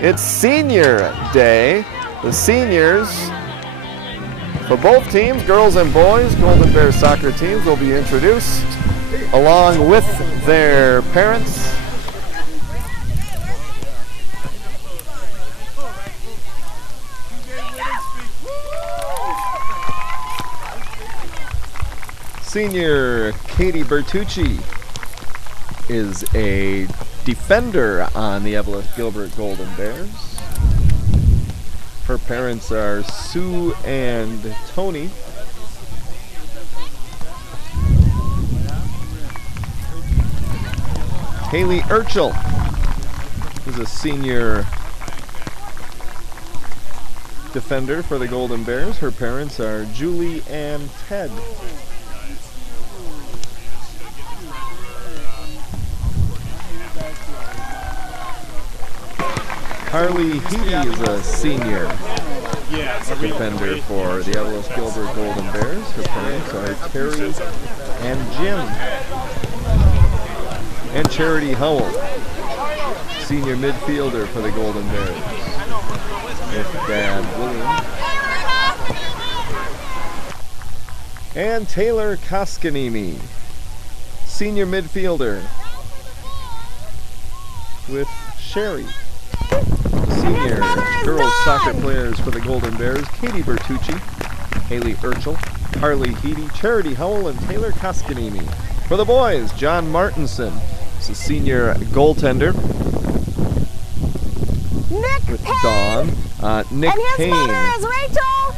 It's senior day. The seniors for both teams, girls and boys, Golden Bears soccer teams, will be introduced along with their parents. Senior Katie Bertucci is a defender on the Evelyn Gilbert Golden Bears. Her parents are Sue and Tony. Haley Urchel is a senior defender for the Golden Bears. Her parents are Julie and Ted. Carly Heedy is a senior defender for the Evelyn Gilbert Golden Bears. Her parents are Terry and Jim. And Charity Howell, senior midfielder for the Golden Bears, with Dad William. And Taylor Koskanimi, senior midfielder, with Sherry. Senior girls soccer players for the Golden Bears, Katie Bertucci, Haley Urchel, Carly Heedy, Charity Howell, and Taylor Koskanimi. For the boys, John Martinson is a senior goaltender. Nick Dawn. Nick and his Payne, mother is Rachel,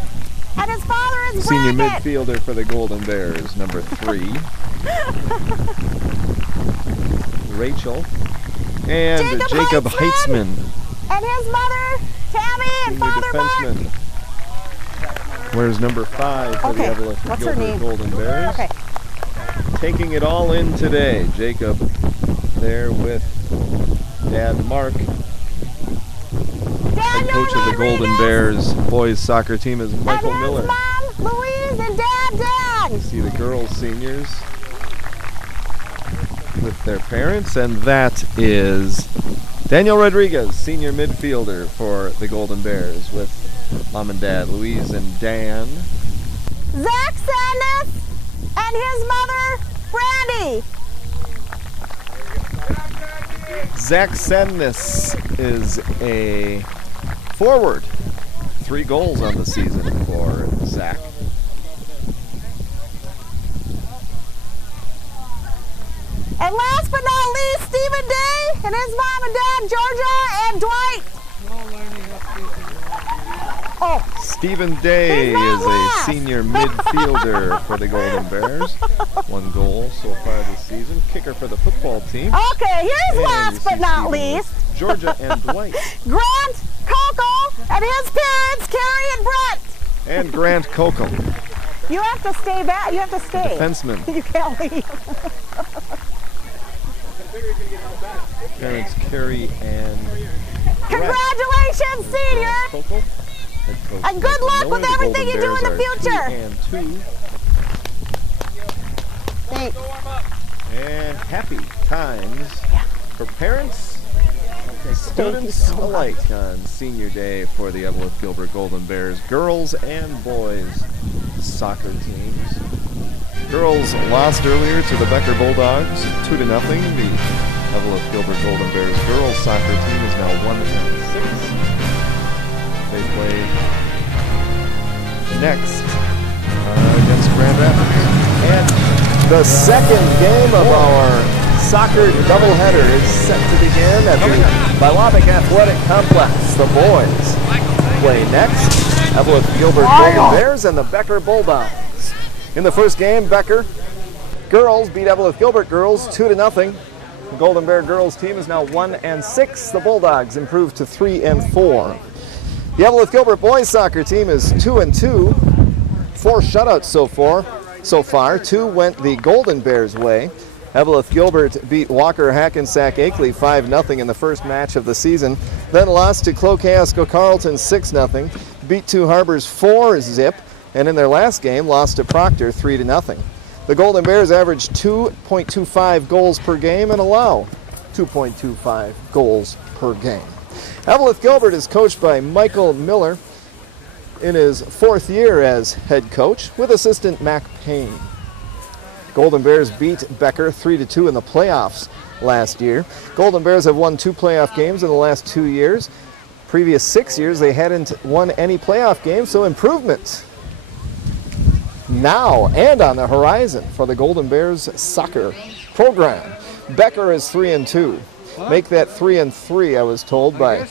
and his father is senior Brackett. midfielder for the Golden Bears, number 3. Rachel. And Jacob Heitzman. And his mother, Tammy, and father, defenseman. Mark. Where's number 5 for the Evelyn Gilbert Golden Bears? Okay. Taking it all in today. Jacob there with Dad Mark. Head coach of the Golden Bears boys soccer team is Michael Miller. Mom, Louise, and Dad. You see the girls seniors with their parents, and that is Daniel Rodriguez, senior midfielder for the Golden Bears, with Mom and Dad, Louise and Dan. Zach Sandus and his mother, Brandy. Zach Sandus is a forward. 3 goals on the season for Zach. And last but not least, Stephen Day and his mom and dad, Georgia and Dwight. Oh, Stephen Day is a senior midfielder for the Golden Bears. 1 goal so far this season. Kicker for the football team. Okay, here's And last but not least, Georgia and Dwight. Grant Coco and his parents, Carrie and Brett. And Grant Coco. You have to stay back. You have to stay. Defenseman. You can't leave. Parents Carrie and Congratulations, senior. Coco. And good luck with everything you do in the future. 2-2. Thanks. And happy times for parents and students alike on senior day for the Evelyn Gilbert Golden Bears girls and boys soccer teams. Girls lost earlier to the Becker Bulldogs 2-0. The Evelyn Gilbert Golden Bears girls soccer team is now 1-6. They play next against Grand Rapids. And the second game of our soccer doubleheader is set to begin at the Bilobic Athletic Complex. The boys play next. Evelyn Gilbert Golden Bears and the Becker Bulldogs. In the first game, Becker girls beat Evelyn Gilbert girls 2-0. The Golden Bear girls team is now 1-6. The Bulldogs improved to 3-4. The Evelyn Gilbert boys soccer team is 2-2. 4 shutouts so far. 2 went the Golden Bears' way. Evelyn Gilbert beat Walker Hackensack Akeley 5-0 in the first match of the season. Then lost to Cloquet-Esco Carleton 6-0. Beat Two Harbors 4-0. And in their last game, lost to Proctor 3-0. The Golden Bears average 2.25 goals per game and allow 2.25 goals per game. Evelyn Gilbert is coached by Michael Miller in his 4th year as head coach with assistant Mac Payne. Golden Bears beat Becker 3-2 in the playoffs last year. Golden Bears have won 2 playoff games in the last 2 years. Previous 6 years they hadn't won any playoff games, so improvements now and on the horizon for the Golden Bears soccer program. Becker is 3-2. Make that 3-3, I was told by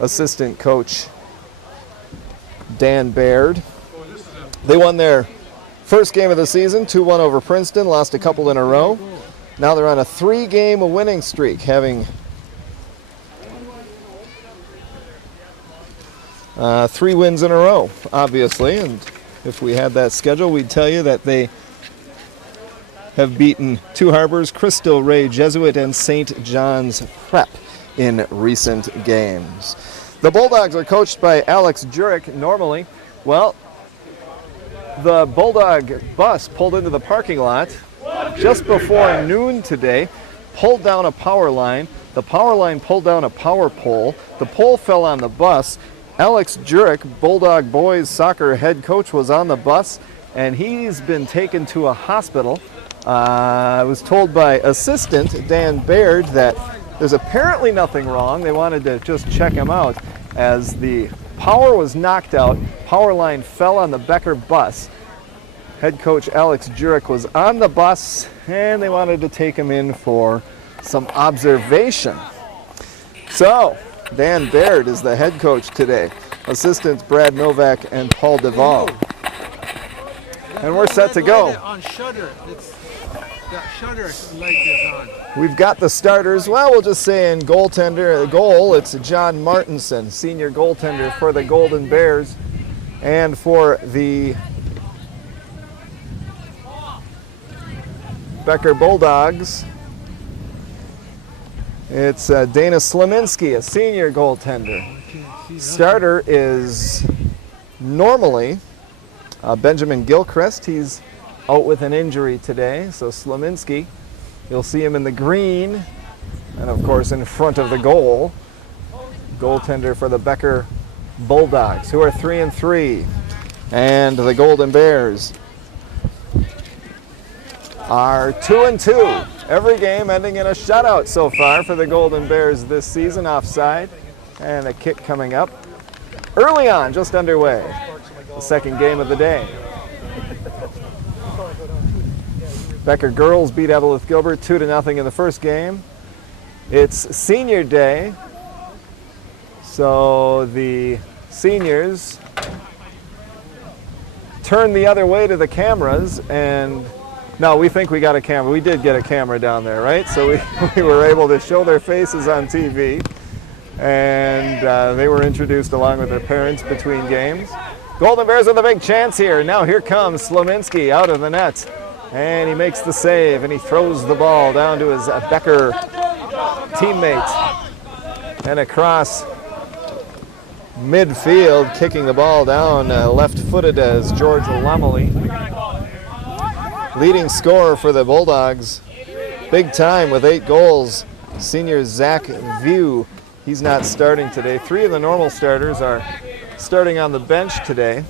assistant coach Dan Baird. They won their first game of the season, 2-1 over Princeton, lost a couple in a row. Now they're on a 3-game winning streak, having 3 wins in a row, obviously. And if we had that schedule, we'd tell you that they have beaten Two Harbors, Crystal Ray Jesuit, and St. John's Prep in recent games. The Bulldogs are coached by Alex Jurek normally. Well, the Bulldog bus pulled into the parking lot just before noon today, pulled down a power line. The power line pulled down a power pole. The pole fell on the bus. Alex Jurek, Bulldog boys soccer head coach, was on the bus, and he's been taken to a hospital. I was told by assistant Dan Baird that there's apparently nothing wrong. They wanted to just check him out as the power was knocked out. Power line fell on the Becker bus. Head coach Alex Jurek was on the bus, and they wanted to take him in for some observation. So, Dan Baird is the head coach today. Assistants Brad Novak and Paul Duvall. And we're set to go. On Shudder, that Shudder light is on. We've got the starters. Well, we'll just say in goal, it's John Martinson, senior goaltender for the Golden Bears. And for the Becker Bulldogs, it's Dana Sleminski, a senior goaltender. Starter is normally Benjamin Gilchrist. He's out with an injury today, so Sleminski, you'll see him in the green, and of course in front of the goal. Goaltender for the Becker Bulldogs, who are 3-3, and the Golden Bears are 2-2. Every game ending in a shutout so far for the Golden Bears this season. Offside, and a kick coming up early on, just underway. The second game of the day. Becker girls beat Evelyn Gilbert 2-0 in the first game. It's senior day, so the seniors turn the other way to the cameras, and no, we think we got a camera. We did get a camera down there, right? So we were able to show their faces on TV, and they were introduced along with their parents between games. Golden Bears with a big chance here. Now here comes Sleminski out of the net, and he makes the save, and he throws the ball down to his Becker teammate, and across midfield, kicking the ball down left-footed as George Lemley. Leading scorer for the Bulldogs, big time with 8 goals, senior Zach View. He's not starting today. 3 of the normal starters are starting on the bench today.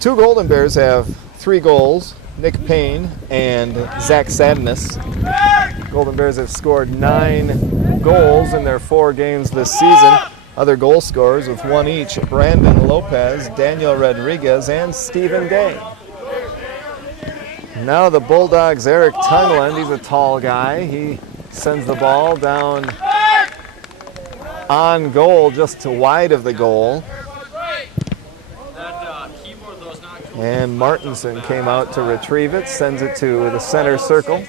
2 Golden Bears have 3 goals, Nick Payne and Zach Sadness. Golden Bears have scored 9 goals in their 4 games this season. Other goal scorers with 1 each, Brandon Lopez, Daniel Rodriguez, and Stephen Day. Now the Bulldogs, Eric Tungland, he's a tall guy. He sends the ball down on goal, just to wide of the goal. And Martinson came out to retrieve it, sends it to the center circle.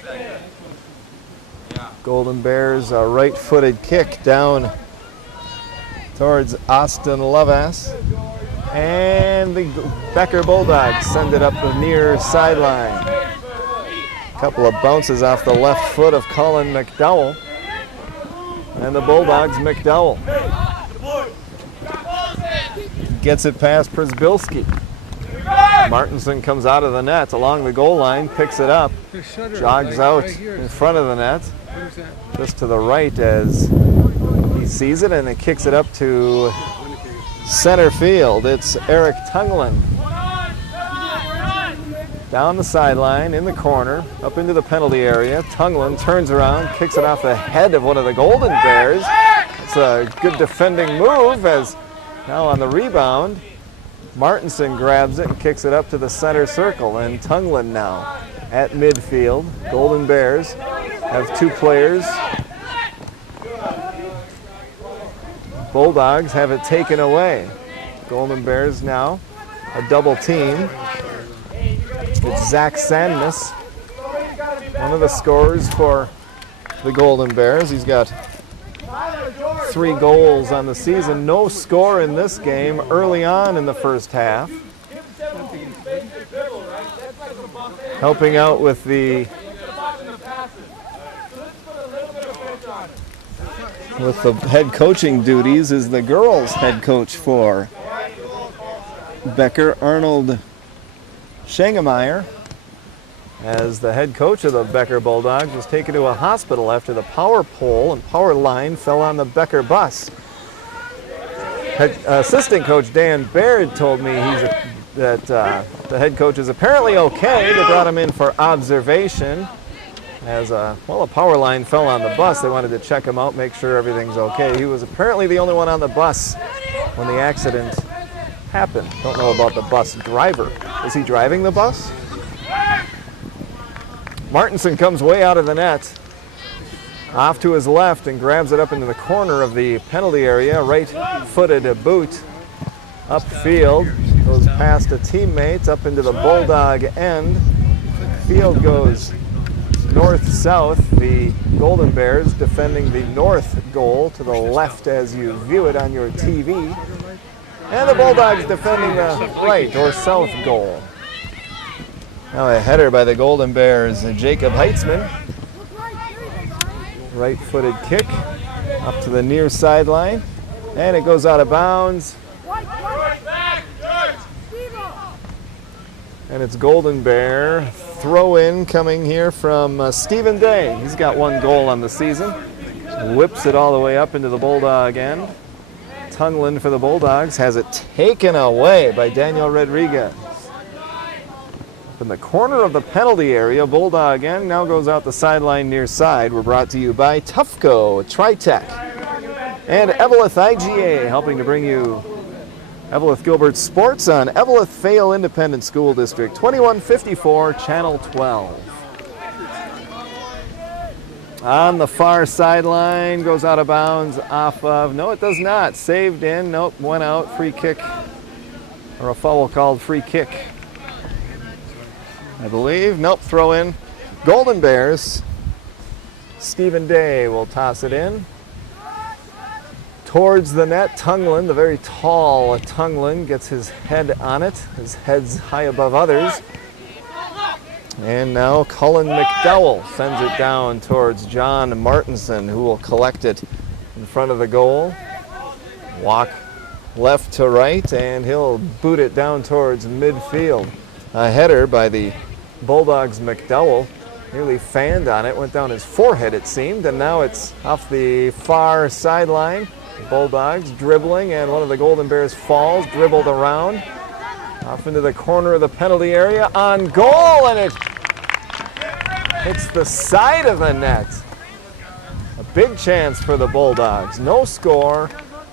Golden Bears, a right-footed kick down towards Austin Lovass. And the Becker Bulldogs send it up the near sideline. A couple of bounces off the left foot of Colin McDowell. And the Bulldogs, McDowell gets it past Przbilski. Martinson comes out of the net along the goal line, picks it up, jogs out in front of the net. just to the right as he sees it, and it kicks it up to center field. It's Eric Tunglin. Down the sideline, in the corner, up into the penalty area. Tunglin turns around, kicks it off the head of one of the Golden Bears. It's a good defending move, as now on the rebound, Martinson grabs it and kicks it up to the center circle. And Tunglin now at midfield. Golden Bears have two players. Bulldogs have it taken away. Golden Bears now a double team. It's Zach Sandness, one of the scorers for the Golden Bears. He's got 3 goals on the season. No score in this game early on in the first half. Helping out with the head coaching duties is the girls' head coach for Becker, Arnold Schengemeyer, as the head coach of the Becker Bulldogs was taken to a hospital after the power pole and power line fell on the Becker bus. Assistant coach Dan Baird told me that the head coach is apparently okay. They brought him in for observation as a power line fell on the bus. They wanted to check him out, make sure everything's okay. He was apparently the only one on the bus when the accident happened. Don't know about the bus driver. Is he driving the bus? Martinson comes way out of the net, off to his left, and grabs it up into the corner of the penalty area. Right-footed boot upfield, goes past a teammate up into the Bulldog end. Field goes north-south. The Golden Bears defending the north goal to the left as you view it on your TV. And the Bulldogs defending the right or south goal. Now a header by the Golden Bears, Jacob Heitzman. Right-footed kick up to the near sideline. And it goes out of bounds. And it's Golden Bear throw in coming here from Stephen Day. He's got 1 goal on the season. Whips it all the way up into the Bulldog end. Tunglin for the Bulldogs has it taken away by Daniel Rodriguez. Up in the corner of the penalty area, Bulldog end now goes out the sideline near side. We're brought to you by Tufco, Tritech, and Eveleth IGA, helping to bring you Eveleth Gilbert Sports on Eveleth Vale Independent School District, 2154, Channel 12. On the far sideline, goes out of bounds off of, no it does not, saved in, nope, went out, free kick, or a foul called free kick, I believe. Nope, throw in. Golden Bears, Stephen Day will toss it in. Towards the net, Tunglin, the very tall Tunglin, gets his head on it. His head's high above others. And now Cullen McDowell sends it down towards John Martinson, who will collect it in front of the goal. Walk left to right, and he'll boot it down towards midfield. A header by the Bulldogs' McDowell. Nearly fanned on it, went down his forehead it seemed, and now it's off the far sideline. The Bulldogs dribbling, and one of the Golden Bears falls, dribbled around, off into the corner of the penalty area, on goal, and it hits the side of the net. A big chance for the Bulldogs. No score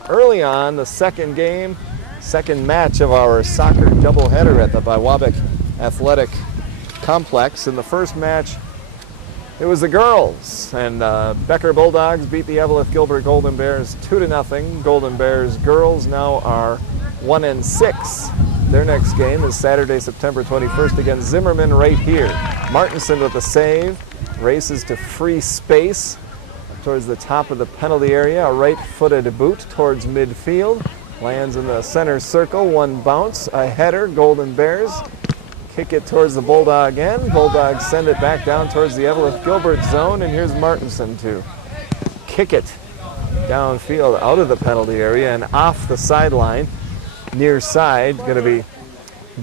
early on, the second game, second match of our soccer doubleheader at the Biwabik Athletic Complex. In the first match, it was the girls, and Becker Bulldogs beat the Eveleth Gilbert Golden Bears 2-0. Golden Bears girls now are 1-6. Their next game is Saturday, September 21st against Zimmerman right here. Martinson with the save, races to free space towards the top of the penalty area. A right-footed boot towards midfield, lands in the center circle, 1 bounce, a header, Golden Bears. Kick it towards the Bulldog end. Bulldogs send it back down towards the Eveleth Gilbert zone, and here's Martinson to kick it downfield out of the penalty area and off the sideline. Near side, going to be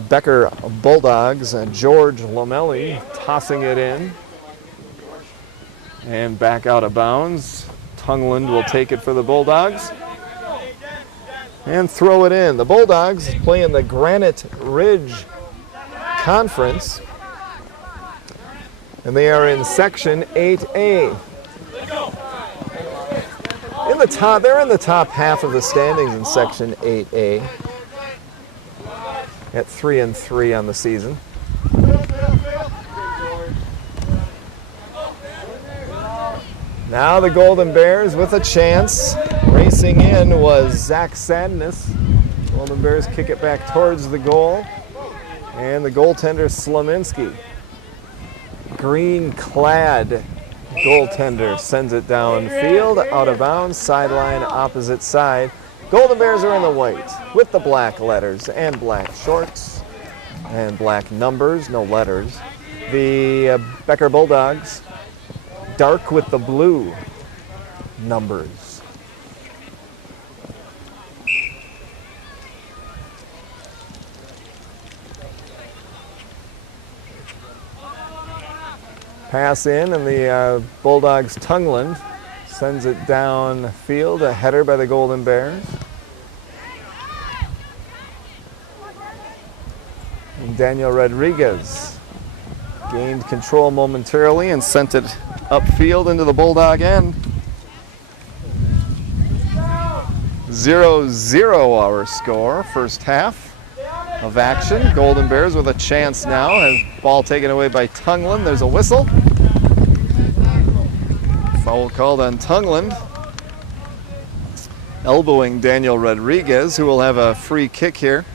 Becker Bulldogs, George Lomelli tossing it in. And back out of bounds. Tungland will take it for the Bulldogs and throw it in. The Bulldogs play in the Granite Ridge Conference, and they are in Section 8A. They're in the top half of the standings in Section 8A at 3-3 on the season. Now the Golden Bears with a chance. Racing in was Zach Sadness. Golden Bears kick it back towards the goal. And the goaltender Slominski. Green-clad goaltender sends it downfield, out of bounds, sideline, opposite side. Golden Bears are in the white with the black letters and black shorts and black numbers, no letters. The Becker Bulldogs, dark with the blue numbers. Pass in, and the Bulldogs' Tungland sends it downfield, a header by the Golden Bears. And Daniel Rodriguez gained control momentarily and sent it upfield into the Bulldog end. 0-0 our score, first half of action. Golden Bears with a chance now. Has ball taken away by Tungland. There's a whistle. Foul called on Tungland, elbowing Daniel Rodriguez, who will have a free kick here.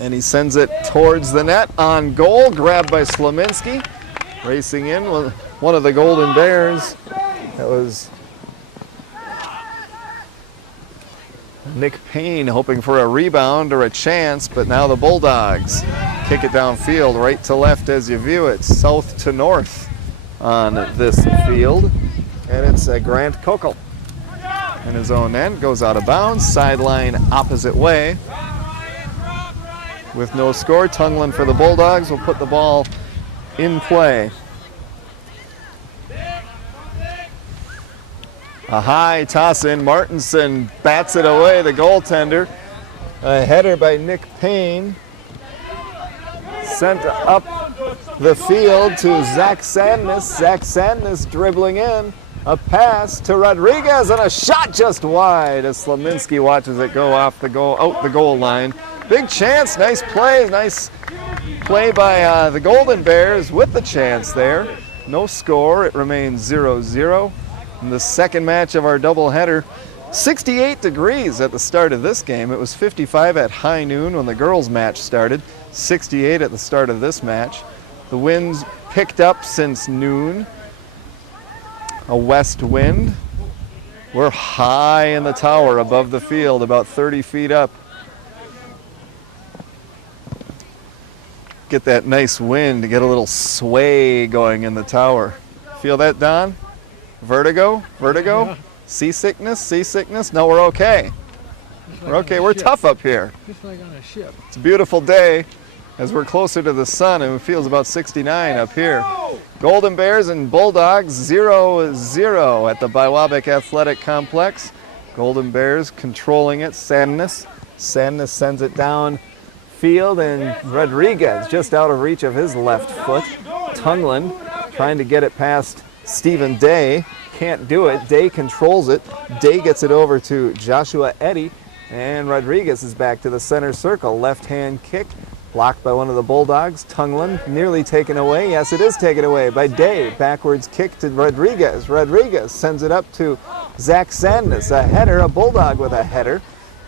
And he sends it towards the net, on goal, grabbed by Slominski. Racing in, one of the Golden Bears. That was Nick Payne hoping for a rebound or a chance, but now the Bulldogs kick it downfield, right to left as you view it, south to north on this field. And it's Grant Kokel in his own end, goes out of bounds, sideline opposite way. With no score, Tungland for the Bulldogs will put the ball in play. A high toss in, Martinson bats it away, the goaltender. A header by Nick Payne. Sent up the field to Zach Sadness. Zach Sadness dribbling in. A pass to Rodriguez and a shot just wide as Slominski watches it go off the goal, out the goal line. Big chance, nice play by the Golden Bears with the chance there. No score, it remains 0-0. In the second match of our doubleheader, 68 degrees at the start of this game. It was 55 at high noon when the girls' match started, 68 at the start of this match. The winds picked up since noon, a west wind. We're high in the tower above the field, about 30 feet up. Get that nice wind to get a little sway going in the tower. Feel that, Don? Vertigo? Yeah. Seasickness? No, we're okay. We're okay. We're tough up here. Just like on a ship. It's a beautiful day as we're closer to the sun, and it feels about 69 up here. Golden Bears and Bulldogs 0-0 at the Biwabic Athletic Complex. Golden Bears controlling it. Sadness sends it down field, and Rodriguez just out of reach of his left foot. Tungland trying to get it past Stephen Day. Can't do it. Day controls it. Day gets it over to Joshua Eddy, and Rodriguez is back to the center circle. Left-hand kick blocked by one of the Bulldogs. Tungland nearly taken away. Yes, it is taken away by Day. Backwards kick to Rodriguez. Rodriguez sends it up to Zach Sadness. A header, a Bulldog with a header.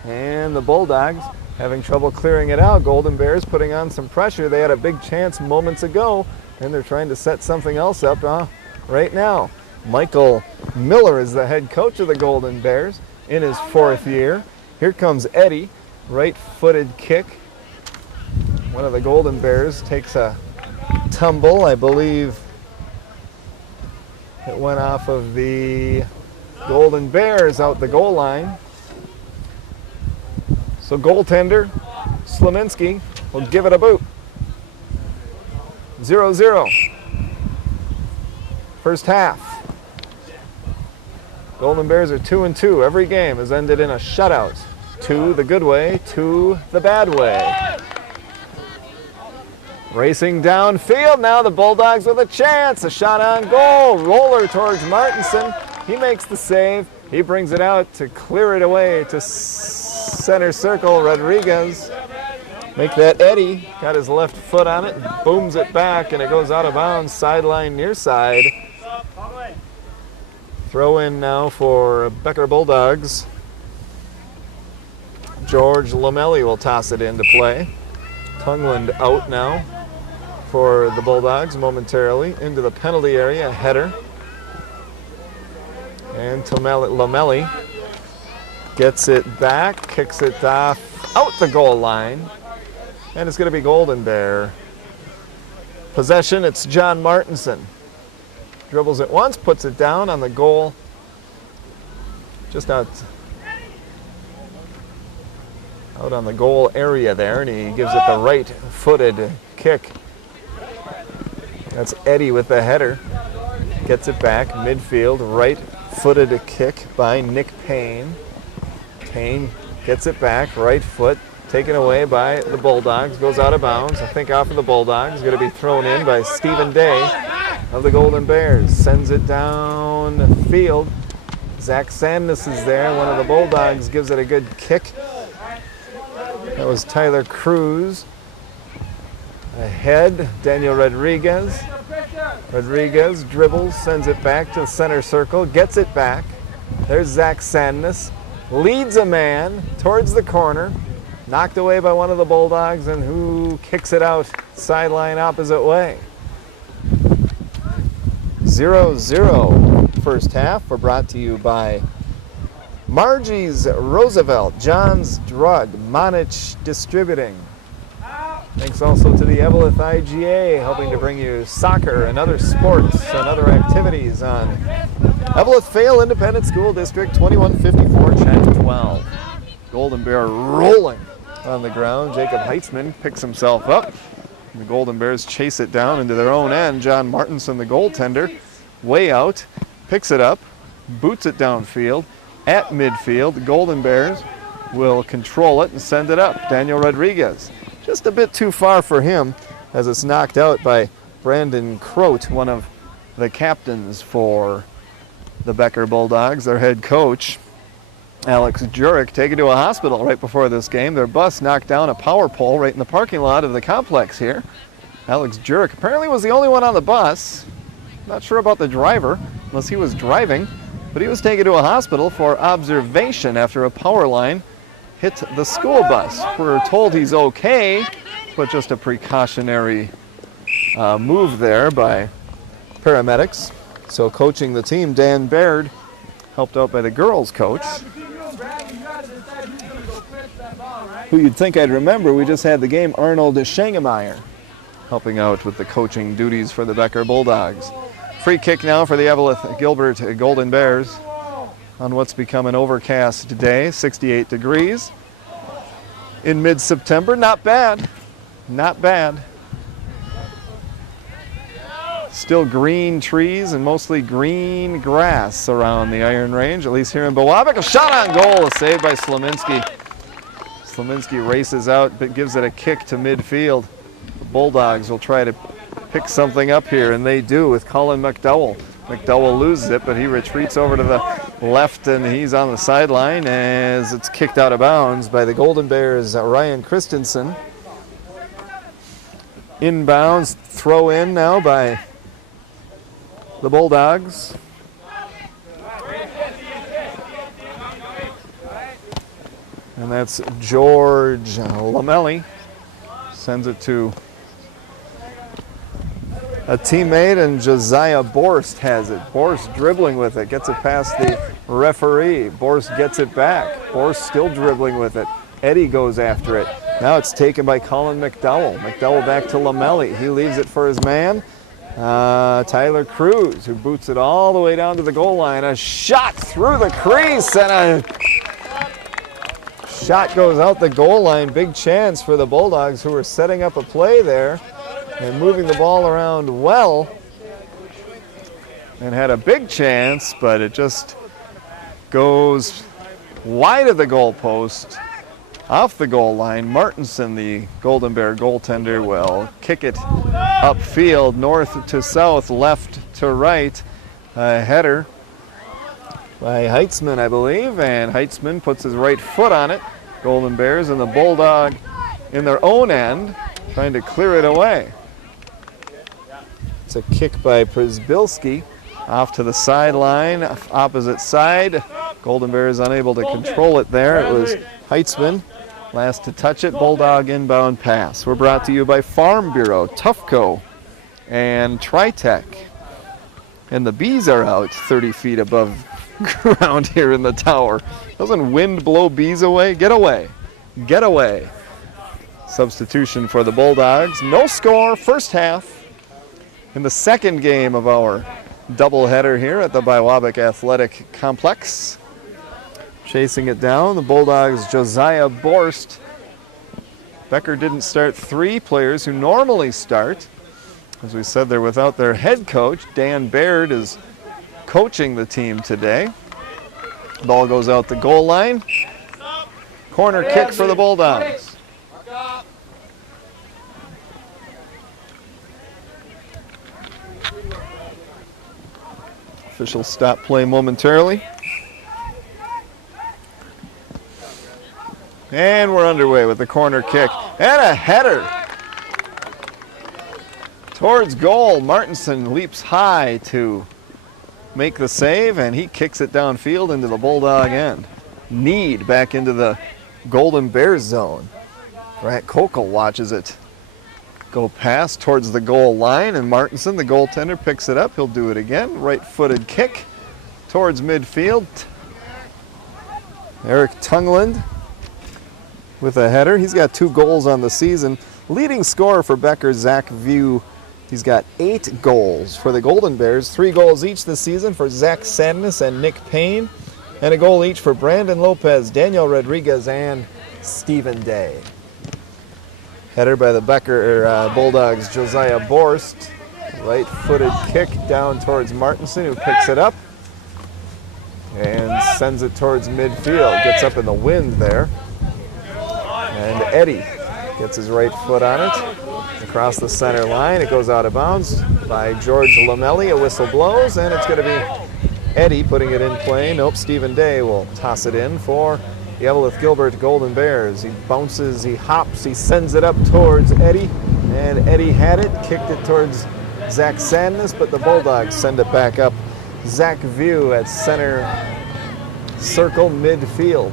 And the Bulldogs having trouble clearing it out. Golden Bears putting on some pressure. They had a big chance moments ago, and they're trying to set something else up right now. Michael Miller is the head coach of the Golden Bears in his fourth year. Here comes Eddy, right-footed kick. One of the Golden Bears takes a tumble. I believe it went off of the Golden Bears out the goal line. So goaltender Slominski will give it a boot. 0-0. First half. Golden Bears are 2-2. Every game has ended in a shutout. 2 the good way, 2 the bad way. Racing downfield now, the Bulldogs with a chance. A shot on goal. Roller towards Martinson. He makes the save. He brings it out to clear it away to center circle. Rodriguez. Make that Eddie. Got his left foot on it. Booms it back, and it goes out of bounds. Sideline near side. Throw in now for Becker Bulldogs. George Lamelli will toss it into play. Tungland out now for the Bulldogs momentarily. Into the penalty area, a header. And Lamelli gets it back, kicks it off out the goal line. And it's going to be Golden Bear. Possession, it's John Martinson. Dribbles it once, puts it down on the goal. Just out on the goal area there, and he gives it the right-footed kick. That's Eddie with the header. Gets it back, midfield, right-footed kick by Nick Payne. Payne gets it back, right foot, taken away by the Bulldogs, goes out of bounds. I think off of the Bulldogs, going to be thrown in by Stephen Day of the Golden Bears. Sends it down the field. Zach Sandness is there. One of the Bulldogs gives it a good kick. That was Tyler Cruz. Ahead, Daniel Rodriguez. Rodriguez dribbles, sends it back to the center circle, gets it back. There's Zach Sandness. Leads a man towards the corner. Knocked away by one of the Bulldogs, and who kicks it out sideline opposite way. 0-0 first half. We're brought to you by Margie's Roosevelt, John's Drug, Monich Distributing. Thanks also to the Eveleth IGA, helping to bring you soccer and other sports and other activities on Eveleth Vale Independent School District 2154, Channel 12. Golden Bear rolling on the ground. Jacob Heitzman picks himself up. The Golden Bears chase it down into their own end. John Martinson, the goaltender, way out, picks it up, boots it downfield. At midfield, the Golden Bears will control it and send it up. Daniel Rodriguez, just a bit too far for him as it's knocked out by Brandon Croat, one of the captains for the Becker Bulldogs. Their head coach, Alex Jurek, taken to a hospital right before this game. Their bus knocked down a power pole right in the parking lot of the complex here. Alex Jurek apparently was the only one on the bus. Not sure about the driver, unless he was driving, but he was taken to a hospital for observation after a power line hit the school bus. We're told he's okay, but just a precautionary move there by paramedics. So coaching the team, Dan Baird, helped out by the girls' coach, who you'd think I'd remember. We just had the game, Arnold Schengemeyer, helping out with the coaching duties for the Becker Bulldogs. Free kick now for the Eveleth Gilbert Golden Bears on what's become an overcast day, 68 degrees in mid-September. Not bad, not bad. Still green trees and mostly green grass around the Iron Range, at least here in Bowabic. A shot on goal, a save by Slominski. Slominski races out but gives it a kick to midfield. The Bulldogs will try to pick something up here, and they do with Colin McDowell. McDowell loses it, but he retreats over to the left, and he's on the sideline as it's kicked out of bounds by the Golden Bears' Ryan Christensen. Inbounds, throw in now by the Bulldogs. And that's George Lamelli. Sends it to a teammate, and Josiah Borst has it. Borst dribbling with it, gets it past the referee. Borst gets it back. Borst still dribbling with it. Eddie goes after it. Now it's taken by Colin McDowell. McDowell back to Lamelli. He leaves it for his man, Tyler Cruz, who boots it all the way down to the goal line. A shot through the crease, and a shot goes out the goal line. Big chance for the Bulldogs, who were setting up a play there. and moving the ball around well. And had a big chance, but it just goes wide of the goalpost, off the goal line. Martinson, the Golden Bear goaltender, will kick it upfield, north to south, left to right. A header by Heitzman, I believe, and Heitzman puts his right foot on it. Golden Bears and the Bulldog in their own end, trying to clear it away. It's a kick by Przbilski. Off to the sideline, opposite side. Golden Bears unable to control it there. It was Heitzman, last to touch it. Bulldog inbound pass. We're brought to you by Farm Bureau, Tufco, and Tritech. And the bees are out 30 feet above ground here in the tower. Doesn't wind blow bees away? Get away. Get away. Substitution for the Bulldogs. No score, first half. In the second game of our doubleheader here at the Biwabic Athletic Complex. Chasing it down, the Bulldogs' Josiah Borst. Becker didn't start 3 players who normally start. As we said, they're without their head coach. Dan Baird is coaching the team today. Ball goes out the goal line. Corner kick for the Bulldogs. Officials stop play momentarily. And we're underway with the corner kick. And a header towards goal. Martinson leaps high to make the save, and he kicks it downfield into the Bulldog end. Need back into the Golden Bears zone. Grant Kokel watches it go past towards the goal line, and Martinson, the goaltender, picks it up. He'll do it again. Right-footed kick towards midfield. Eric Tungland with a header. He's got 2 goals on the season. Leading scorer for Becker, Zach View. He's got 8 goals for the Golden Bears. 3 goals each this season for Zach Sadness and Nick Payne. And a goal each for Brandon Lopez, Daniel Rodriguez, and Stephen Day. Header by the Becker Bulldogs, Josiah Borst. Right-footed kick down towards Martinson, who picks it up and sends it towards midfield. Gets up in the wind there. And Eddie gets his right foot on it. Across the center line, it goes out of bounds by George Lamelli. A whistle blows, and it's going to be Eddie putting it in play. Nope, Stephen Day will toss it in for the Evelyn Gilbert Golden Bears. He bounces, he hops, he sends it up towards Eddie, and Eddie had it, kicked it towards Zach Sadness, but the Bulldogs send it back up. Zach View at center circle midfield.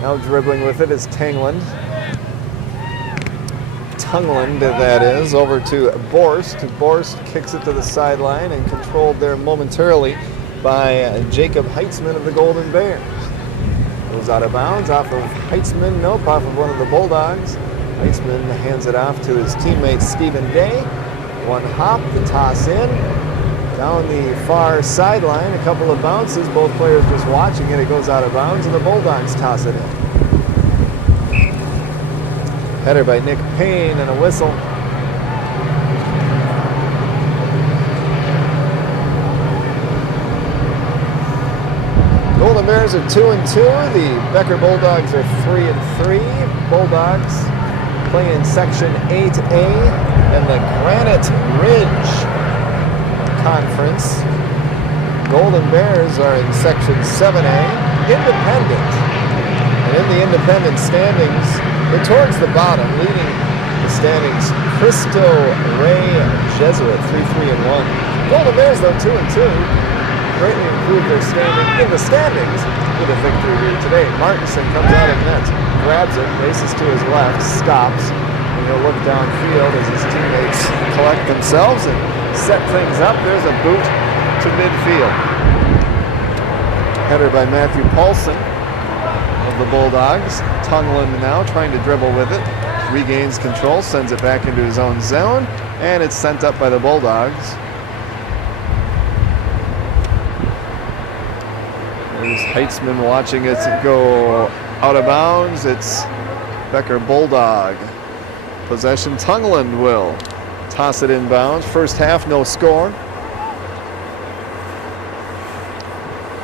Now dribbling with it is Tungland, that is, over to Borst. Borst kicks it to the sideline and controlled there momentarily by Jacob Heitzman of the Golden Bears. Goes out of bounds off of Heitzman, nope, off of one of the Bulldogs. Heitzman hands it off to his teammate Stephen Day. One hop, the toss in. Down the far sideline, a couple of bounces, both players just watching it. It goes out of bounds, and the Bulldogs toss it in. Header by Nick Payne and a whistle. Golden Bears are 2-2. The Becker Bulldogs are 3-3. Bulldogs play in Section 8A and the Granite Ridge Conference. Golden Bears are in Section 7A, independent. And in the independent standings, they're towards the bottom, leading the standings, Cristo Rey Jesuit, 3-3-1. Golden Bears, though, 2-2. Greatly improved their standing in the standings with a victory here today. Martinson comes out of net, grabs it, races to his left, stops, and he'll look downfield as his teammates collect themselves and set things up. There's a boot to midfield. Header by Matthew Paulson of the Bulldogs. Tungland now trying to dribble with it. Regains control, sends it back into his own zone, and it's sent up by the Bulldogs. There's Heitzman watching it go out of bounds. It's Becker Bulldog possession. Tungland will toss it inbounds. First half, no score.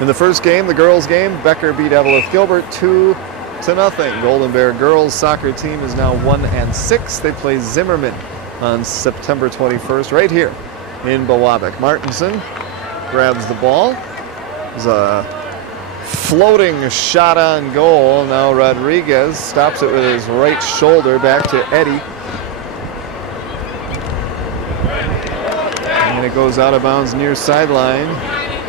In the first game, the girls' game, Becker beat Evelyn Gilbert 2-0. Golden Bear girls soccer team is now 1-6. They play Zimmerman on September 21st right here in Biwabik. Martinson grabs the ball. There's a floating shot on goal. Now Rodriguez stops it with his right shoulder. Back to Eddie. And it goes out of bounds near sideline.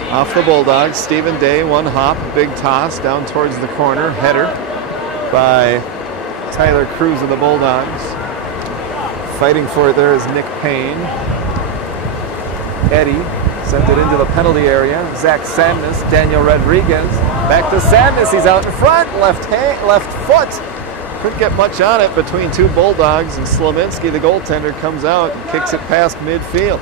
Off the Bulldogs. Stephen Day, one hop, big toss down towards the corner. Header by Tyler Cruz of the Bulldogs. Fighting for it there is Nick Payne. Eddie sent it into the penalty area. Zach Sandness, Daniel Rodriguez. Back to Sandness, he's out in front. Left foot. Couldn't get much on it between two Bulldogs, and Slominski, the goaltender, comes out and kicks it past midfield.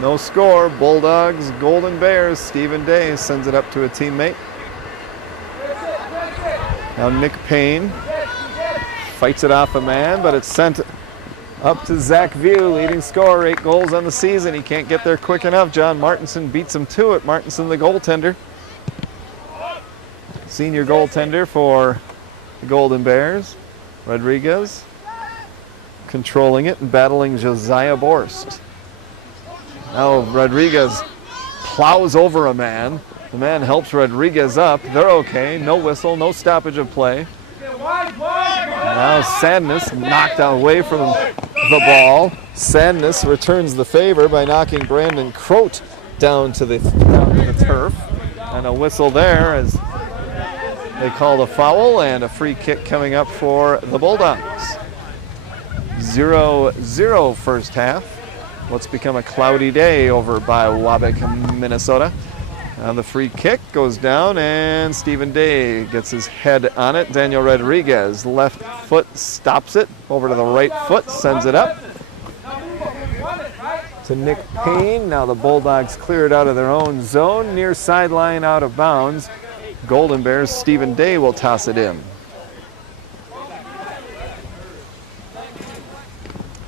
No score. Bulldogs, Golden Bears. Stephen Day sends it up to a teammate. Now Nick Payne fights it off a man, but it's sent up to Zach View, leading scorer, 8 goals on the season. He can't get there quick enough. John Martinson beats him to it. Martinson, the goaltender. Senior goaltender for the Golden Bears. Rodriguez controlling it and battling Josiah Borst. Now Rodriguez plows over a man. The man helps Rodriguez up. They're okay. No whistle, no stoppage of play. Now Sandness knocked away from the ball. Sandness returns the favor by knocking Brandon Croat down to the turf. And a whistle there as they call the foul, and a free kick coming up for the Bulldogs. 0-0 first half. What's become a cloudy day over by Biwabik, Minnesota. The free kick goes down, and Stephen Day gets his head on it. Daniel Rodriguez, left foot, stops it. Over to the right foot, sends it up to Nick Payne. Now the Bulldogs clear it out of their own zone, near sideline, out of bounds. Golden Bears, Stephen Day will toss it in.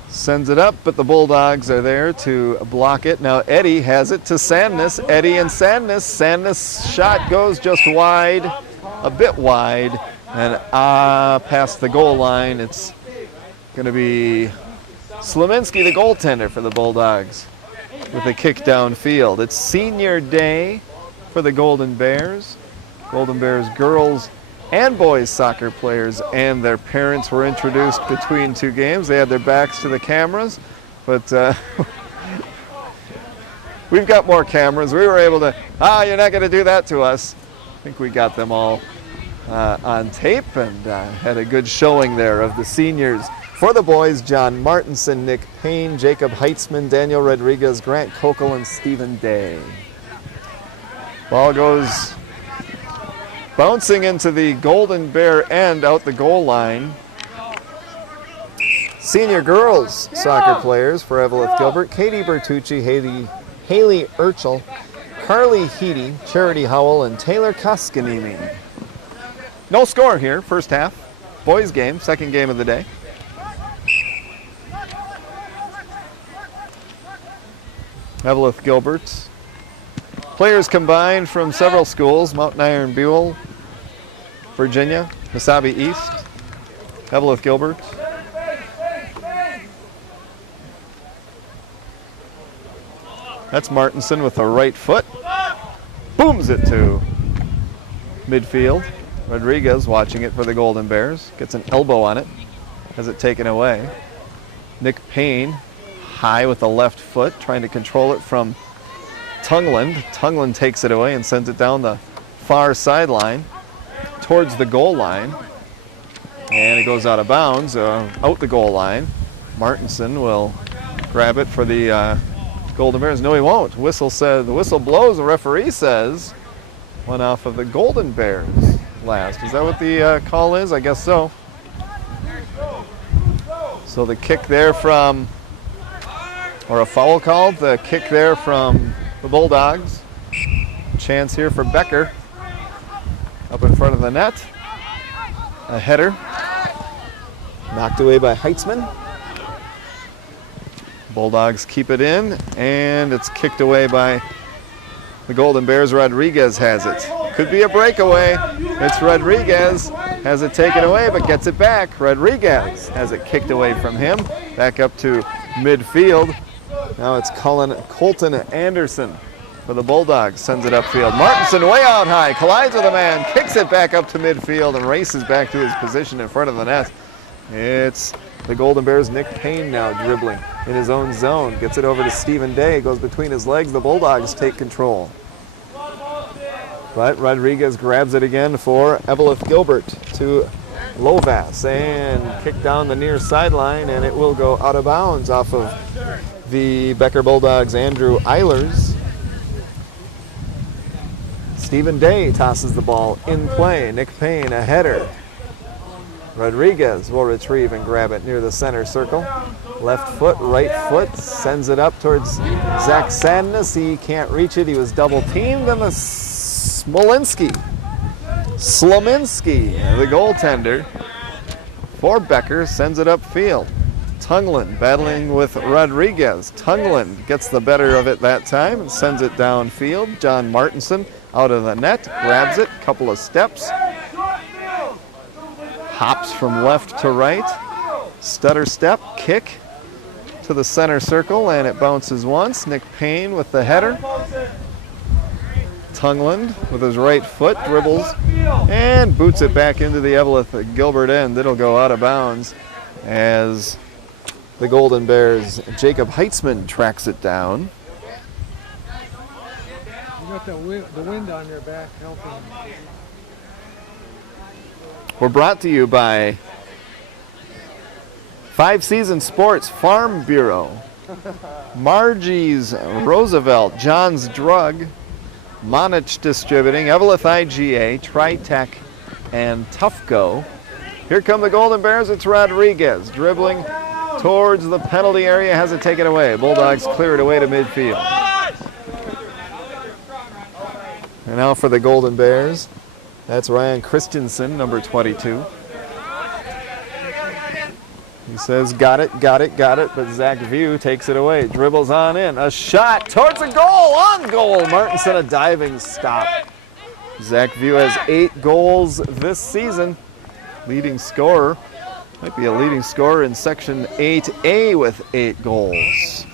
Sends it up, but the Bulldogs are there to block it. Now Eddie has it to Sandness. Eddie and Sandness. Sandness' shot goes just wide, a bit wide, and past the goal line. It's going to be Slominski, the goaltender for the Bulldogs, with a kick downfield. It's senior day for the Golden Bears. Golden Bears girls and boys soccer players and their parents were introduced between two games. They had their backs to the cameras, but we've got more cameras. We were able to, you're not going to do that to us. I think we got them all on tape, and had a good showing there of the seniors. For the boys, John Martinson, Nick Payne, Jacob Heitzman, Daniel Rodriguez, Grant Kokel, and Stephen Day. Ball goes bouncing into the Golden Bear end, out the goal line. Senior girls soccer players for Evelyn Gilbert: Katie Bertucci, Haley Urchel, Carly Heedy, Charity Howell, and Taylor Koskanimi. No score here, first half. Boys game, second game of the day. Evelyn Gilbert. Players combined from several schools: Mountain Iron Buell, Virginia, Mesabi East, Evelyn Gilbert. That's Martinson with the right foot. Booms it to midfield. Rodriguez watching it for the Golden Bears. Gets an elbow on it. Has it taken away. Nick Payne high with the left foot, trying to control it from Tungland. Tungland takes it away and sends it down the far sideline towards the goal line. And it goes out of bounds, out the goal line. Martinson will grab it for the Golden Bears. No, he won't. Whistle says, the whistle blows, the referee says, one off of the Golden Bears last. Is that what the call is? I guess so. So the kick there from, or a foul called, the kick there from the Bulldogs. Chance here for Becker. Up in front of the net. A header. Knocked away by Heitzman. Bulldogs keep it in, and it's kicked away by the Golden Bears. Rodriguez has it. Could be a breakaway. It's Rodriguez. Has it taken away, but gets it back. Rodriguez has it kicked away from him. Back up to midfield. Now it's Colton Anderson for the Bulldogs. Sends it upfield. Martinson way out high. Collides with a man. Kicks it back up to midfield and races back to his position in front of the net. It's the Golden Bears' Nick Payne now dribbling in his own zone. Gets it over to Stephen Day. Goes between his legs. The Bulldogs take control. But Rodriguez grabs it again for Evelyn Gilbert to Lovas and kick down the near sideline, and it will go out of bounds off of the Becker Bulldogs' Andrew Eilers. Stephen Day tosses the ball in play. Nick Payne, a header. Rodriguez will retrieve and grab it near the center circle. Left foot, right foot, sends it up towards Zach Sadness. He can't reach it. He was double teamed, and the Slominski, the goaltender for Becker, sends it upfield. Tungland battling with Rodriguez. Tungland gets the better of it that time and sends it downfield. John Martinson out of the net, grabs it, couple of steps, hops from left to right, stutter step, kick to the center circle, and it bounces once. Nick Payne with the header. Tungland with his right foot dribbles and boots it back into the Evelyn Gilbert end. It'll go out of bounds as the Golden Bears' Jacob Heitzman tracks it down. You got the wind on your back helping. We're brought to you by 5 Season Sports Farm Bureau, Margie's Roosevelt, John's Drug, Monich Distributing, Evelyn IGA, Tritech, and Tough Go. Here come the Golden Bears. It's Rodriguez dribbling towards the penalty area, has it taken away. Bulldogs clear it away to midfield. And now for the Golden Bears, that's Ryan Christensen, number 22. He says, got it, but Zach View takes it away. Dribbles on in. A shot towards a goal, on goal. Martinson, a diving stop. Zach View has 8 goals this season. Leading scorer. Might be a leading scorer in Section 8A with 8 goals.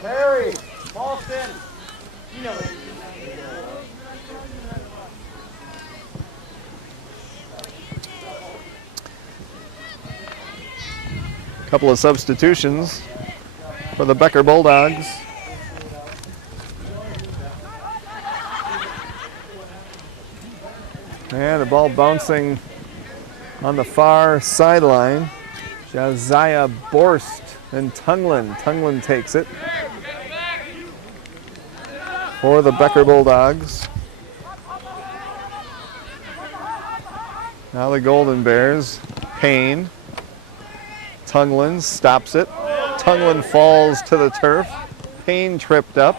Perry, Boston. You know it. Couple of substitutions for the Becker Bulldogs. And the ball bouncing on the far sideline. Josiah Borst and Tungland. Tungland takes it for the Becker Bulldogs. Now the Golden Bears. Payne. Tungland stops it. Tungland falls to the turf. Payne tripped up.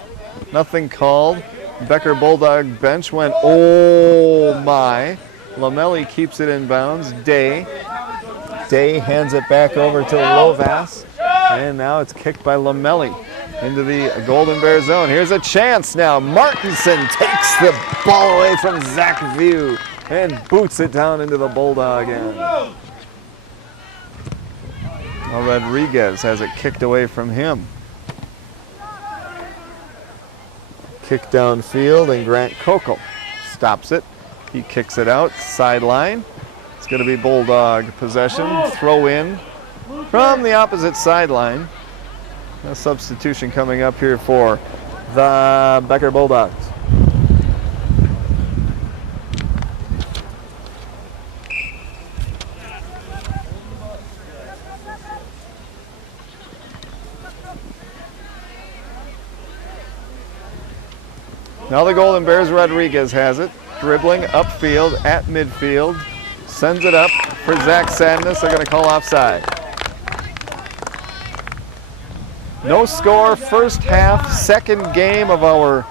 Nothing called. Becker Bulldog bench went, oh my. Lamelli keeps it in bounds. Day hands it back over to Lovas. And now it's kicked by Lamelli into the Golden Bear zone. Here's a chance now. Martinson takes the ball away from Zach View and boots it down into the Bulldog end. Now Rodriguez has it kicked away from him. Kick downfield, and Grant Kokel stops it. He kicks it out, sideline. It's going to be Bulldog possession. Throw in from the opposite sideline. A substitution coming up here for the Becker Bulldogs. Now the Golden Bears, Rodriguez has it. Dribbling upfield at midfield. Sends it up for Zach Sadness. They're going to call offside. No score, first half, second game of our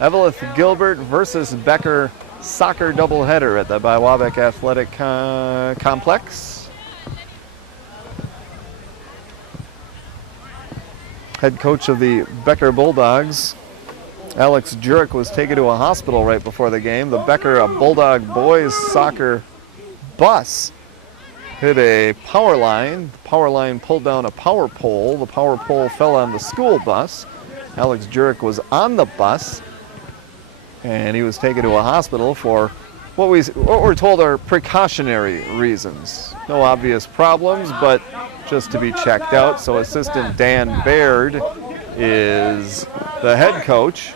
Evelyn Gilbert versus Becker soccer doubleheader at the Biwabic Athletic Complex. head coach of the Becker Bulldogs, Alex Jurek, was taken to a hospital right before the game. The Becker Bulldog boys soccer bus hit a power line. The power line pulled down a power pole. The power pole fell on the school bus. Alex Jurek was on the bus, and he was taken to a hospital for what we're told are precautionary reasons. No obvious problems, but just to be checked out. So assistant Dan Baird is the head coach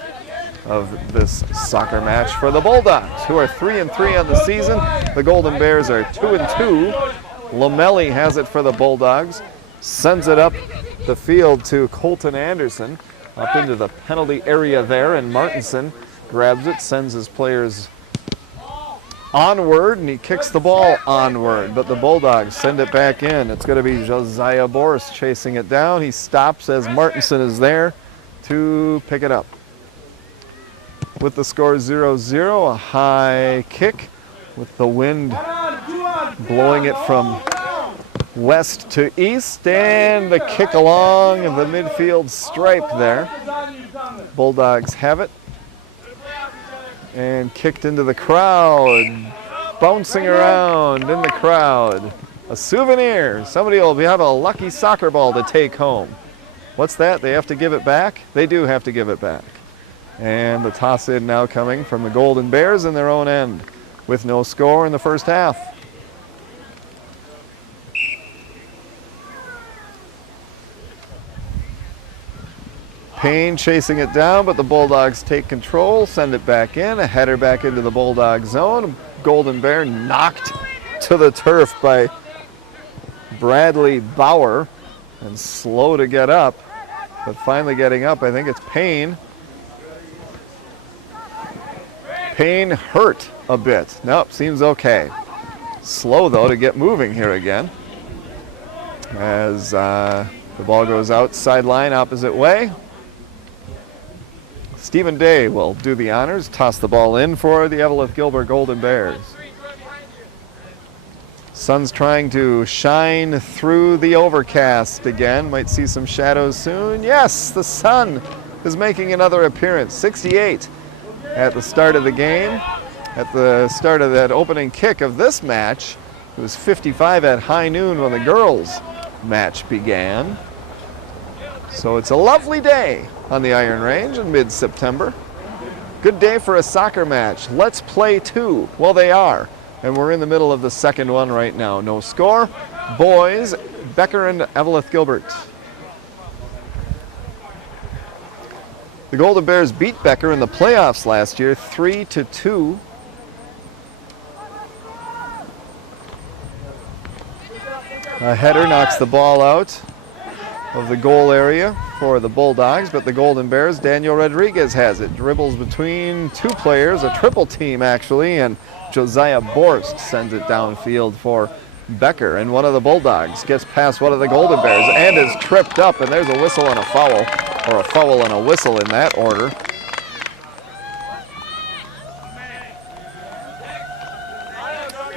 of this soccer match for the Bulldogs, who are 3-3 on the season. The Golden Bears are 2-2. Lamelli has it for the Bulldogs, sends it up the field to Colton Anderson, up into the penalty area there, and Martinson grabs it, sends his players onward, and he kicks the ball onward, but the Bulldogs send it back in. It's going to be Josiah Boris chasing it down. He stops as Martinson is there to pick it up. With the score 0-0, a high kick with the wind blowing it from west to east, and the kick along the midfield stripe there. Bulldogs have it and kicked into the crowd, bouncing around in the crowd. A souvenir. Somebody will have a lucky soccer ball to take home. What's that? They have to give it back? They do have to give it back. And the toss in now coming from the Golden Bears in their own end with no score in the first half. Payne chasing it down, but the Bulldogs take control, send it back in, a header back into the Bulldog zone. Golden Bear knocked to the turf by Bradley Bauer, and slow to get up, but finally getting up. I think it's Payne. Payne hurt a bit. Nope, seems okay. Slow though to get moving here again, as the ball goes out sideline opposite way. Stephen Day will do the honors, toss the ball in for the Evelyn Gilbert Golden Bears. Sun's trying to shine through the overcast again. Might see some shadows soon. Yes, the sun is making another appearance. 68 at the start of the game. At the start of that opening kick of this match, it was 55 at high noon when the girls' match began. So it's a lovely day on the Iron Range in mid-September. Good day for a soccer match. Let's play two. Well, they are. And we're in the middle of the second one right now. No score. Boys, Becker and Evelyn Gilbert. The Golden Bears beat Becker in the playoffs last year, 3-2. A header knocks the ball out of the goal area for the Bulldogs, but the Golden Bears, Daniel Rodriguez has it. Dribbles between two players, a triple team actually, and Josiah Borst sends it downfield for Becker, and one of the Bulldogs gets past one of the Golden Bears and is tripped up, and there's a whistle and a foul, or a foul and a whistle in that order.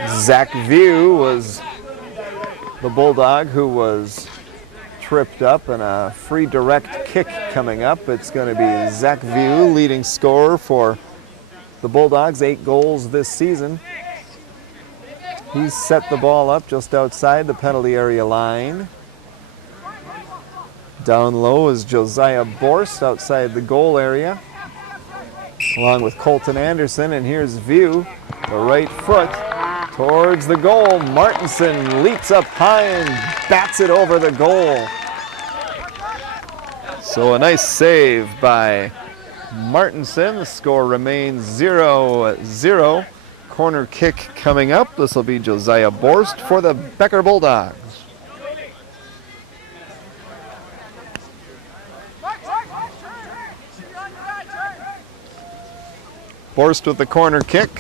Zach View was the Bulldog who was tripped up, and a free direct kick coming up. It's going to be Zach View, leading scorer for the Bulldogs, 8 goals this season. He's set the ball up just outside the penalty area line. Down low is Josiah Borst outside the goal area, along with Colton Anderson, and here's View, the right foot towards the goal. Martinson leaps up high and bats it over the goal. So a nice save by Martinson. The score remains 0-0. Corner kick coming up. This will be Josiah Borst for the Becker Bulldogs. Borst with the corner kick.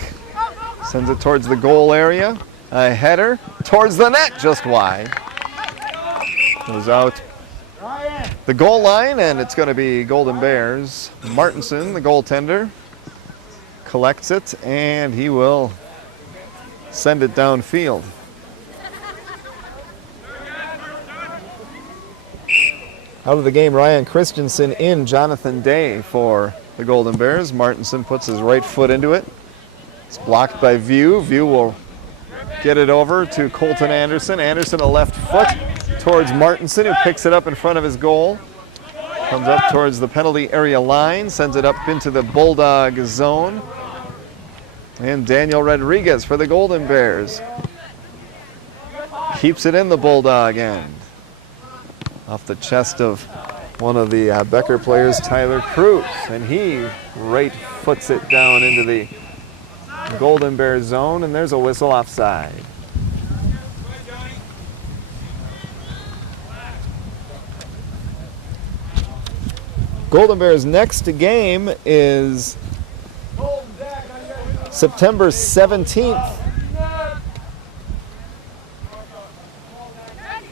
Sends it towards the goal area. A header towards the net, just wide. Goes out the goal line, and it's going to be Golden Bears. Martinson, the goaltender, collects it, and he will send it downfield. Out of the game, Ryan Christensen in, Jonathan Day for the Golden Bears. Martinson puts his right foot into it. It's blocked by View. View will get it over to Colton Anderson. Anderson, a left foot towards Martinson, who picks it up in front of his goal. Comes up towards the penalty area line, sends it up into the Bulldog zone. And Daniel Rodriguez for the Golden Bears keeps it in the Bulldog end. Off the chest of one of the Becker players, Tyler Cruz, and he right foots it down into the Golden Bears zone, and there's a whistle offside. Golden Bears' next game is September 17th.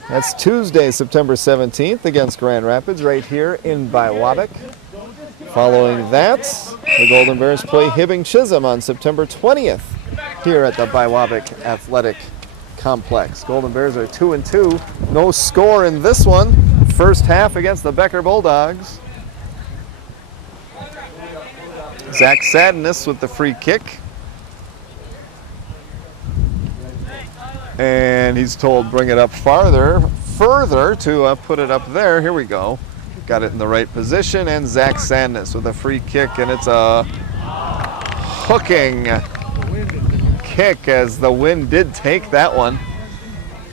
That's Tuesday, September 17th against Grand Rapids right here in Biwabik. Following that, the Golden Bears play Hibbing Chisholm on September 20th here at the Biwabik Athletic Complex. Golden Bears are 2-2. No score in this one. First half against the Becker Bulldogs. Zach Sadness with the free kick. And he's told bring it up further to put it up there. Here we go. Got it in the right position, and Zach Sadness with a free kick, and it's a hooking kick as the wind did take that one.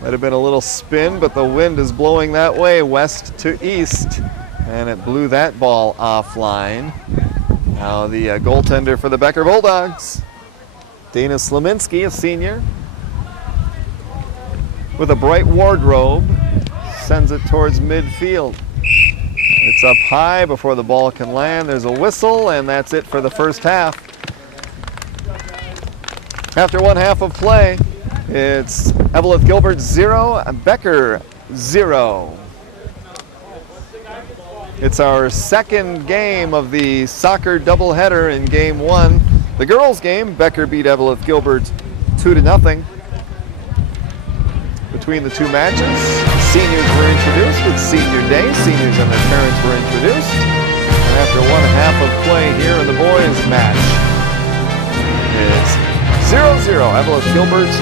Might have been a little spin, but the wind is blowing that way, west to east, and it blew that ball offline. Now the goaltender for the Becker Bulldogs, Dana Sleminski, a senior, with a bright wardrobe, sends it towards midfield. It's up high before the ball can land. There's a whistle, and that's it for the first half. After one half of play, it's Evelyn Gilbert 0, Becker 0. It's our second game of the soccer doubleheader in game one. The girls' game, Becker beat Evelyn Gilbert 2-0. Between the two matches, seniors were introduced. It's senior day. Seniors and their parents were introduced. And after one half of play here in the boys' match, it's 0-0, Evelyn Gilbert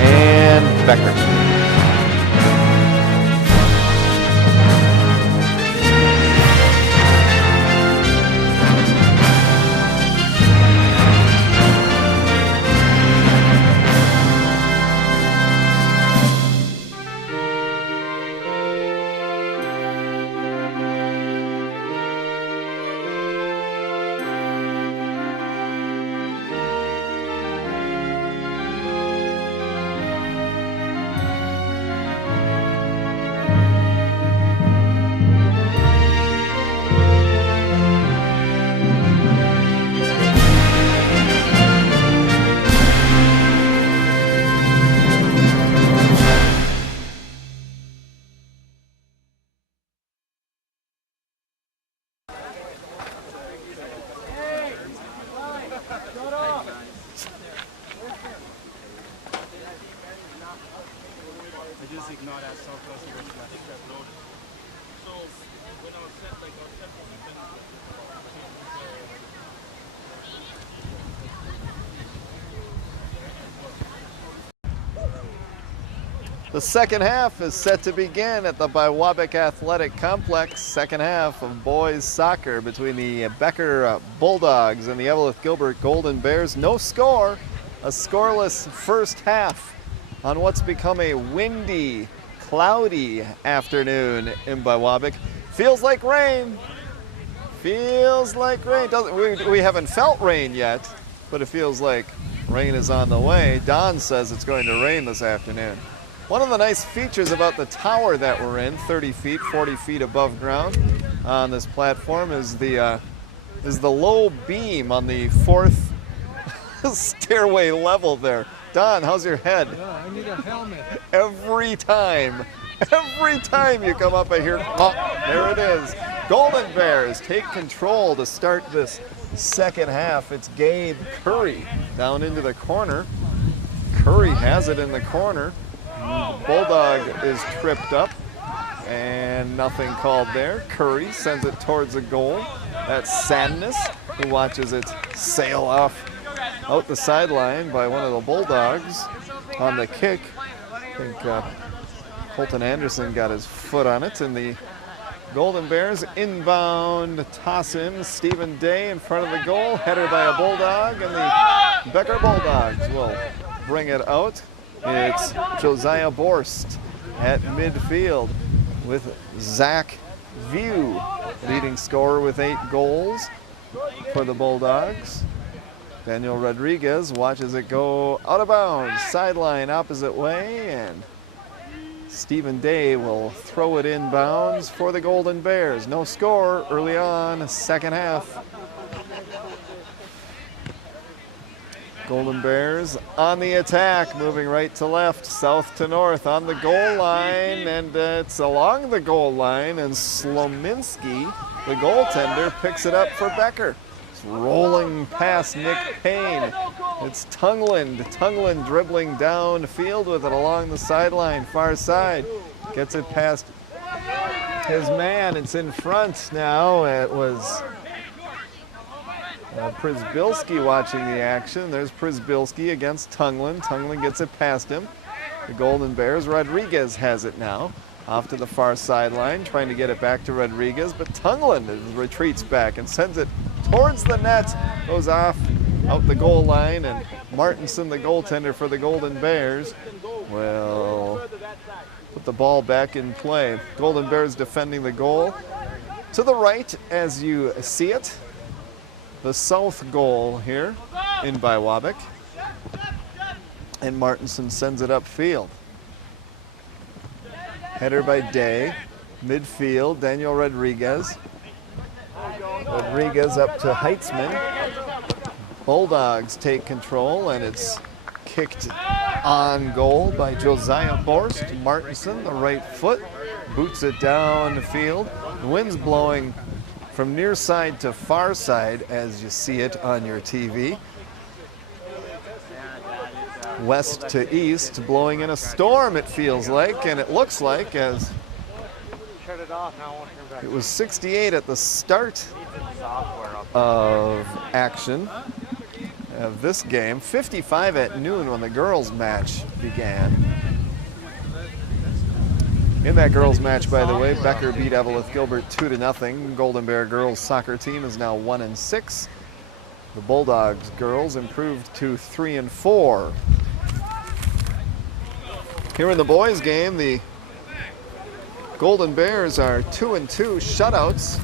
and Becker. The second half is set to begin at the Biwabik Athletic Complex. Second half of boys soccer between the Becker Bulldogs and the Evelyn Gilbert Golden Bears. No score, a scoreless first half on what's become a windy, cloudy afternoon in Biwabik. Feels like rain. Feels like rain. We haven't felt rain yet, but it feels like rain is on the way. Don says it's going to rain this afternoon. One of the nice features about the tower that we're in, 30 feet, 40 feet above ground on this platform, is the low beam on the fourth stairway level there. Don, how's your head? Yeah, I need a helmet. Every time you come up, I hear, oh, there it is. Golden Bears take control to start this second half. It's Gabe Curry down into the corner. Curry has it in the corner. The Bulldog is tripped up. And nothing called there. Curry sends it towards the goal. That's Sadness, who watches it sail off out the sideline by one of the Bulldogs on the kick. I think Colton Anderson got his foot on it, and the Golden Bears inbound toss in. Stephen Day in front of the goal, header by a Bulldog, and the Becker Bulldogs will bring it out. It's Josiah Borst at midfield with Zach View, leading scorer with 8 goals for the Bulldogs. Daniel Rodriguez watches it go out of bounds, sideline opposite way, and Stephen Day will throw it inbounds for the Golden Bears. No score early on, second half. Golden Bears on the attack, moving right to left, south to north on the goal line, and it's along the goal line, and Slominski, the goaltender, picks it up for Becker. It's rolling past Nick Payne. It's Tungland dribbling downfield with it along the sideline, far side. Gets it past his man. It's in front now. It was Przybylski watching the action. There's Przybylski against Tungland. Tungland gets it past him. The Golden Bears, Rodriguez has it now. Off to the far sideline, trying to get it back to Rodriguez, but Tungland retreats back and sends it towards the net. Goes off out the goal line, and Martinson, the goaltender for the Golden Bears, will put the ball back in play. Golden Bears defending the goal. To the right, as you see it, the south goal here in by Wabick. And Martinson sends it upfield. Header by Day. Midfield, Daniel Rodriguez. Rodriguez up to Heitzman. Bulldogs take control, and it's kicked on goal by Josiah Borst. Martinson, the right foot, boots it down the field. The wind's blowing from near side to far side, as you see it on your TV. West to east, blowing in a storm, it feels like, and it looks like, as it was 68 at the start of action of this game, 55 at noon when the girls' match began. In that girls' match, by the way, Becker beat Evelyn Gilbert 2-0. Golden Bear girls soccer team is now 1-6. The Bulldogs girls improved to 3-4. Here in the boys' game, the Golden Bears are 2-2 shutouts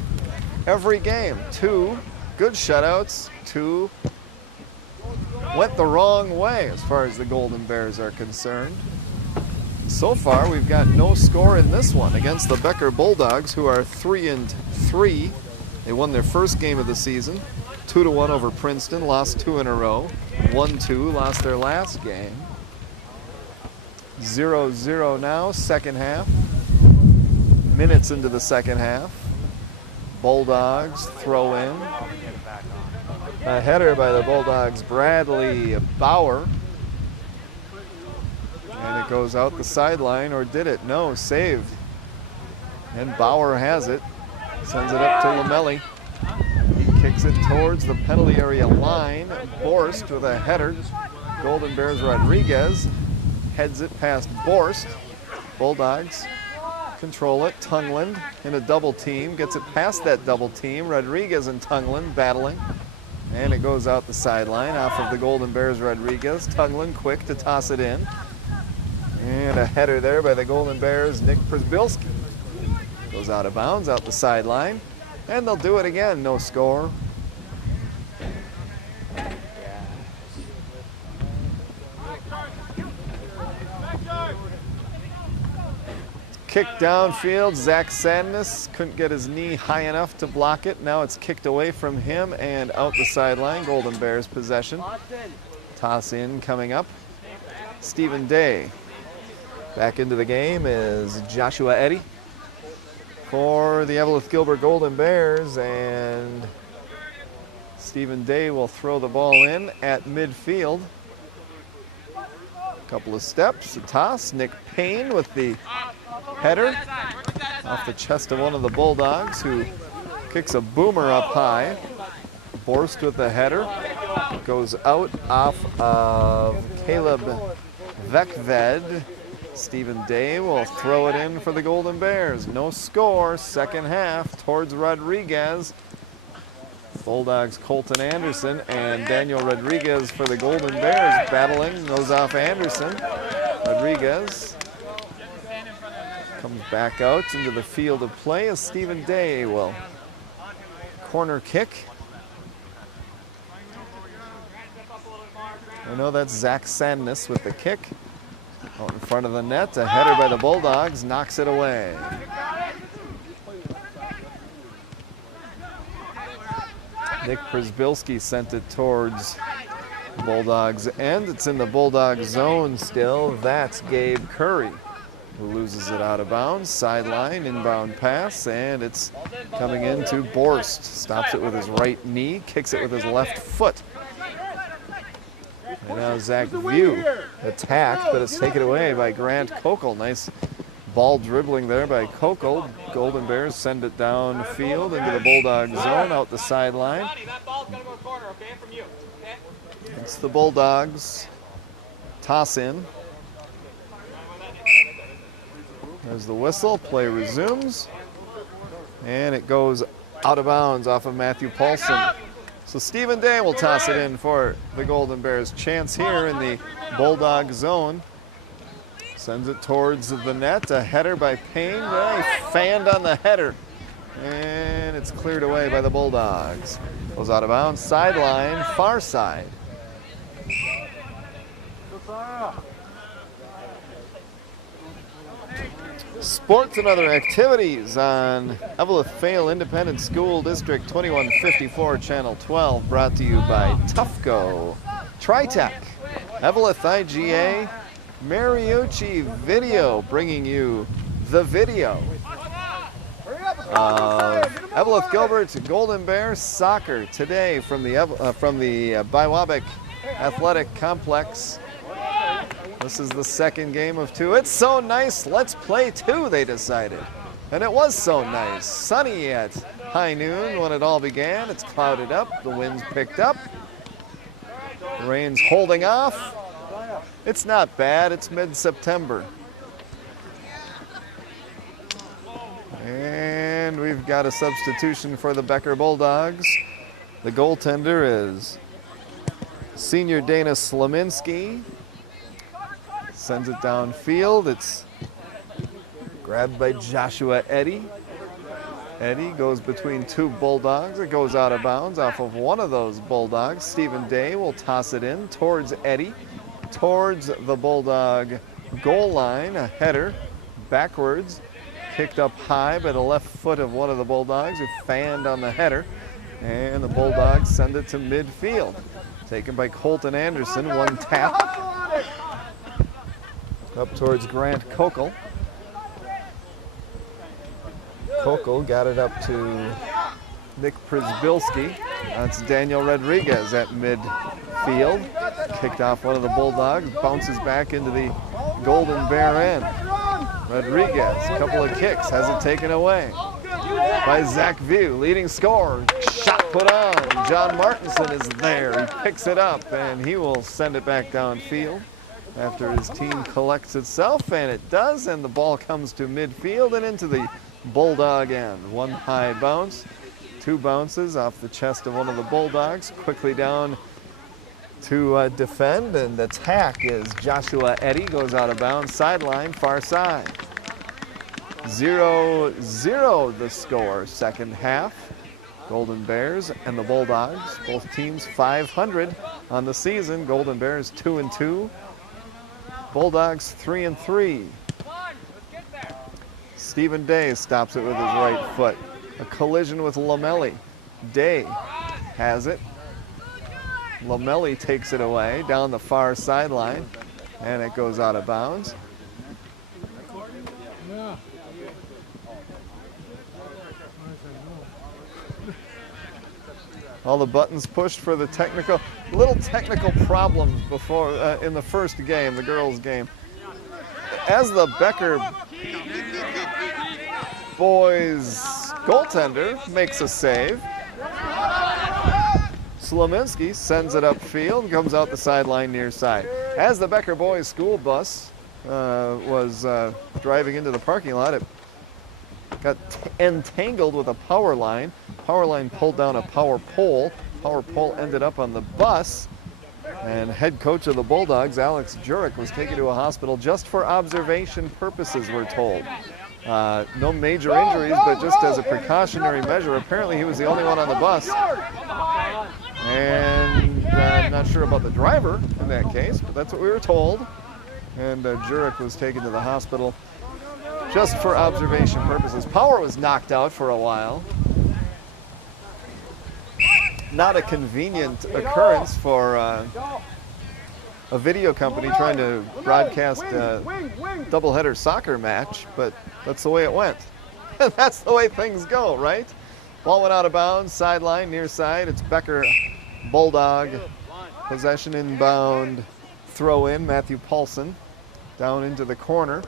every game. 2 good shutouts, 2 went the wrong way as far as the Golden Bears are concerned. So far, we've got no score in this one against the Becker Bulldogs, who are 3-3. They won their first game of the season, 2-1 over Princeton, lost 2 in a row. 1-2, lost their last game. 0-0 now, second half. Minutes into the second half. Bulldogs throw in. A header by the Bulldogs, Bradley Bauer. And it goes out the sideline, or did it? No, saved. And Bauer has it. Sends it up to Lamelli. He kicks it towards the penalty area line. Borst with a header. Golden Bears Rodriguez heads it past Borst. Bulldogs control it. Tungland in a double team. Gets it past that double team. Rodriguez and Tungland battling. And it goes out the sideline off of the Golden Bears Rodriguez. Tungland quick to toss it in. And a header there by the Golden Bears, Nick Przybylski. Goes out of bounds, out the sideline. And they'll do it again, no score. Kick downfield, Zach Sadness couldn't get his knee high enough to block it. Now it's kicked away from him and out the sideline. Golden Bears possession. Toss in coming up. Stephen Day. Back into the game is Joshua Eddy for the Evelyn Gilbert Golden Bears, and Stephen Day will throw the ball in at midfield. Couple of steps, a toss. Nick Payne with the header off the chest of one of the Bulldogs, who kicks a boomer up high. Borst with the header. Goes out off of Caleb Vekved. Stephen Day will throw it in for the Golden Bears. No score, second half towards Rodriguez. Bulldogs Colton Anderson and Daniel Rodriguez for the Golden Bears battling. Goes off Anderson. Rodriguez comes back out into the field of play as Stephen Day will corner kick. I know that's Zach Sandness with the kick. Out in front of the net, a header by the Bulldogs knocks it away. Nick Przbilski sent it towards Bulldogs end. It's in the Bulldog zone still. That's Gabe Curry who loses it out of bounds. Sideline, inbound pass, and it's coming into Borst. Stops it with his right knee, kicks it with his left foot. And now Zach View attacked, but it's taken away by Grant Kokel. Nice ball dribbling there by Kokel. Golden Bears send it downfield into the Bulldog zone, out the sideline. It's the Bulldogs. Toss in. There's the whistle. Play resumes. And it goes out of bounds off of Matthew Paulson. So Stephen Day will toss it in for the Golden Bears. Chance here in the Bulldog zone. Sends it towards the net. A header by Payne. He fanned on the header. And it's cleared away by the Bulldogs. Goes out of bounds. Sideline, far side. Sports and other activities on Eveleth Vale Independent School District 2154, Channel 12, brought to you by Tufco, Tritech, Eveleth IGA, Mariucci Video, bringing you the video of Eveleth Gilbert Golden Bears soccer today from the Biwabic Athletic Complex. This is the second game of two. It's so nice, let's play two, they decided. And it was so nice. Sunny at high noon when it all began. It's clouded up, the wind's picked up. The rain's holding off. It's not bad, it's mid-September. And we've got a substitution for the Becker Bulldogs. The goaltender is senior Dana Slaminski. Sends it downfield. It's grabbed by Joshua Eddy. Eddy goes between two Bulldogs. It goes out of bounds off of one of those Bulldogs. Stephen Day will toss it in towards Eddy, towards the Bulldog goal line. A header backwards, kicked up high by the left foot of one of the Bulldogs who fanned on the header. And the Bulldogs send it to midfield. Taken by Colton Anderson, one tap. Up towards Grant Kokel. Kokel got it up to Nick Przbilski. That's Daniel Rodriguez at midfield. Kicked off one of the Bulldogs, bounces back into the Golden Bear end. Rodriguez, a couple of kicks, has it taken away by Zach View, leading scorer. Shot put on. John Martinson is there. He picks it up and he will send it back downfield after his team collects itself, and it does, and the ball comes to midfield and into the Bulldog end. One high bounce, two bounces off the chest of one of the Bulldogs. Quickly down to defend, and attack is Joshua Eddy. Goes out of bounds, sideline, far side. 0-0 the score, second half. Golden Bears and the Bulldogs, both teams 500 on the season. Golden Bears 2-2. Bulldogs 3-3. Stephen Day stops it with his right foot. A collision with Lamelli. Day has it. Lamelli takes it away down the far sideline, and it goes out of bounds. All the buttons pushed for the little technical problems before in the first game, the girls' game. As the Becker boys goaltender makes a save. Slominski sends it upfield, comes out the sideline near side. As the Becker boys school bus was driving into the parking lot, it got entangled with a power line. Power line pulled down a power pole. Power pole ended up on the bus. And head coach of the Bulldogs, Alex Jurek, was taken to a hospital just for observation purposes, we're told. No major injuries, but just as a precautionary measure. Apparently he was the only one on the bus. And I'm not sure about the driver in that case, but that's what we were told. And Jurek was taken to the hospital just for observation purposes. Power was knocked out for a while. Not a convenient occurrence for a video company trying to broadcast a doubleheader soccer match, but that's the way it went. That's the way things go, right? Ball went out of bounds, sideline, near side. It's Becker Bulldog. Possession inbound, throw in, Matthew Paulson down into the corner.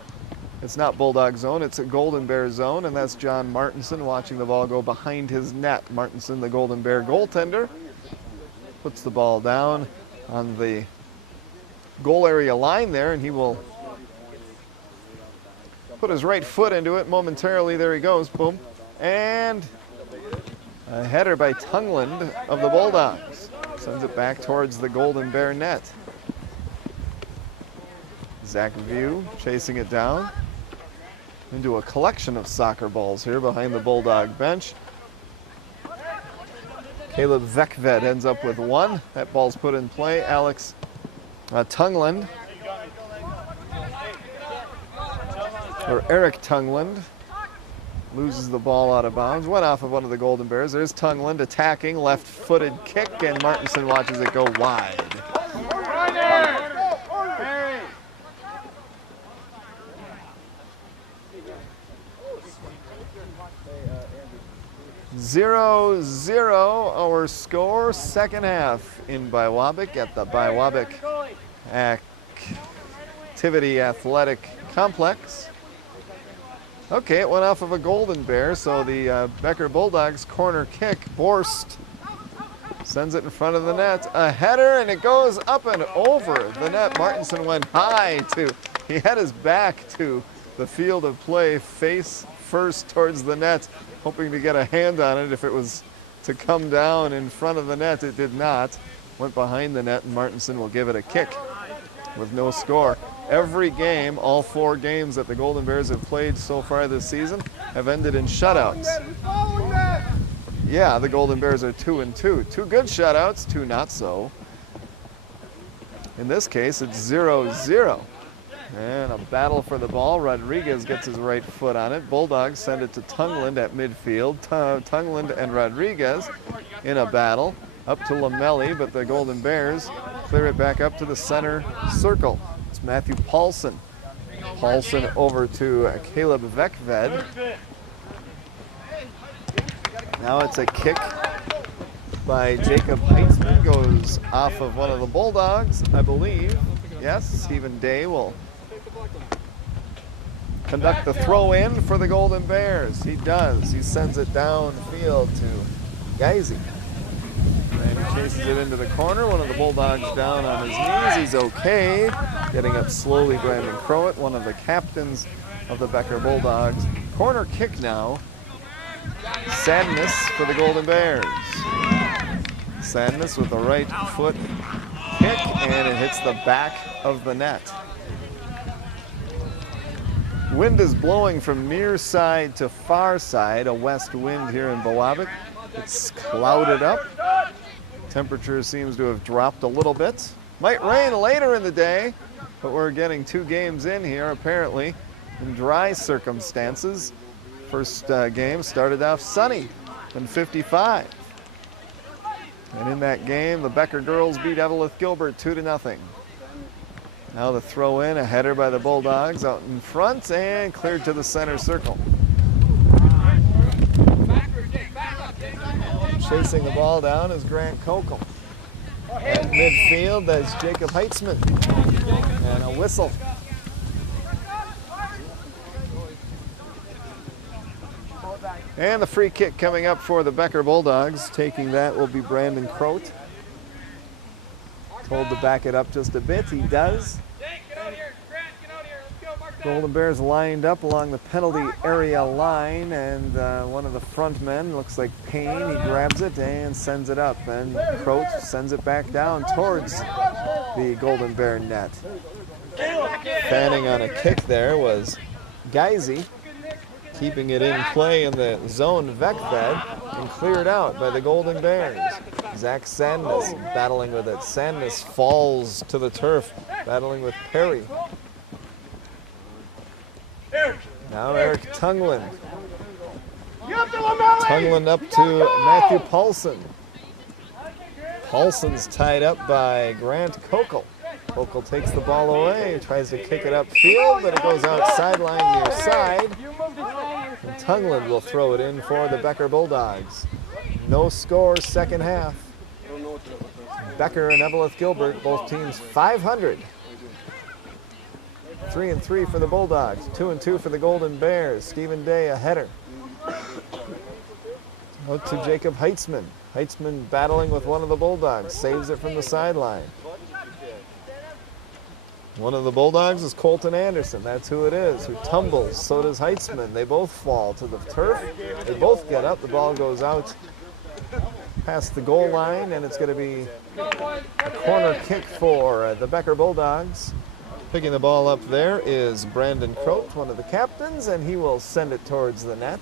It's not Bulldog zone, it's a Golden Bear zone, and that's John Martinson watching the ball go behind his net. Martinson, the Golden Bear goaltender, puts the ball down on the goal area line there, and he will put his right foot into it momentarily. There he goes, boom. And a header by Tungland of the Bulldogs. Sends it back towards the Golden Bear net. Zach View chasing it down into a collection of soccer balls here behind the Bulldog bench. Caleb Vekved ends up with one. That ball's put in play. Alex Tungland, or Eric Tungland, loses the ball out of bounds. Went off of one of the Golden Bears. There's Tungland attacking, left-footed kick, and Martinson watches it go wide. 0-0 our score, second half in Biwabik at the Biwabik Activity Athletic Complex. Okay, it went off of a Golden Bear, so the Becker Bulldogs corner kick. Borst sends it in front of the net. A header, and it goes up and over the net. Martinson went high he had his back to the field of play, face first towards the net, hoping to get a hand on it if it was to come down in front of the net. It did not. Went behind the net, and Martinson will give it a kick with no score. Every game, all 4 games that the Golden Bears have played so far this season have ended in shutouts. Yeah, the Golden Bears are 2-2. 2 good shutouts, 2 not so. In this case, it's 0-0. And a battle for the ball. Rodriguez gets his right foot on it. Bulldogs send it to Tungland at midfield. Tungland and Rodriguez in a battle. Up to Lamelli, but the Golden Bears clear it back up to the center circle. It's Matthew Paulson. Paulson over to Caleb Vekved. Now it's a kick by Jacob Heitzman. Goes off of one of the Bulldogs, I believe. Yes, Stephen Day will conduct the throw in for the Golden Bears. He does. He sends it downfield to Geisy. And he chases it into the corner. One of the Bulldogs down on his knees. He's okay. Getting up slowly, Brandon Crowett, one of the captains of the Becker Bulldogs. Corner kick now. Sadness for the Golden Bears. Sadness with the right foot kick, and it hits the back of the net. Wind is blowing from near side to far side, a west wind here in Biwabik. It's clouded up. Temperature seems to have dropped a little bit. Might rain later in the day, but we're getting 2 games in here apparently in dry circumstances. First game started off sunny and 55. And in that game, the Becker girls beat Evelyn Gilbert 2-0. Now the throw in, a header by the Bulldogs out in front and cleared to the center circle. Chasing the ball down is Grant Kokel. At midfield, that's Jacob Heitzman. And a whistle. And the free kick coming up for the Becker Bulldogs. Taking that will be Brandon Croat. Told to back it up just a bit. He does. Golden Bears lined up along the penalty area line, and one of the front men, looks like Payne, he grabs it and sends it up, and Croat sends it back down towards the Golden Bear net. Fanning on a kick there was Geisy, keeping it in play in the zone Vecbed, and cleared out by the Golden Bears. Zach Sandness battling with it. Sandness falls to the turf, battling with Perry. Now Eric Tungland. Tungland up to Matthew Paulson. Paulson's tied up by Grant Kokel. Kokel takes the ball away, tries to kick it upfield, but it goes out sideline near side. And Tungland will throw it in for the Becker Bulldogs. No score, second half. Becker and Eveleth Gilbert, both teams 500. 3-3 for the Bulldogs, 2-2 for the Golden Bears. Stephen Day, a header. Out to Jacob Heitzman. Heitzman battling with one of the Bulldogs, saves it from the sideline. One of the Bulldogs is Colton Anderson, that's who it is, who tumbles. So does Heitzman. They both fall to the turf. They both get up. The ball goes out past the goal line, and it's going to be a corner kick for the Becker Bulldogs. Picking the ball up there is Brandon Croat, one of the captains, and he will send it towards the net.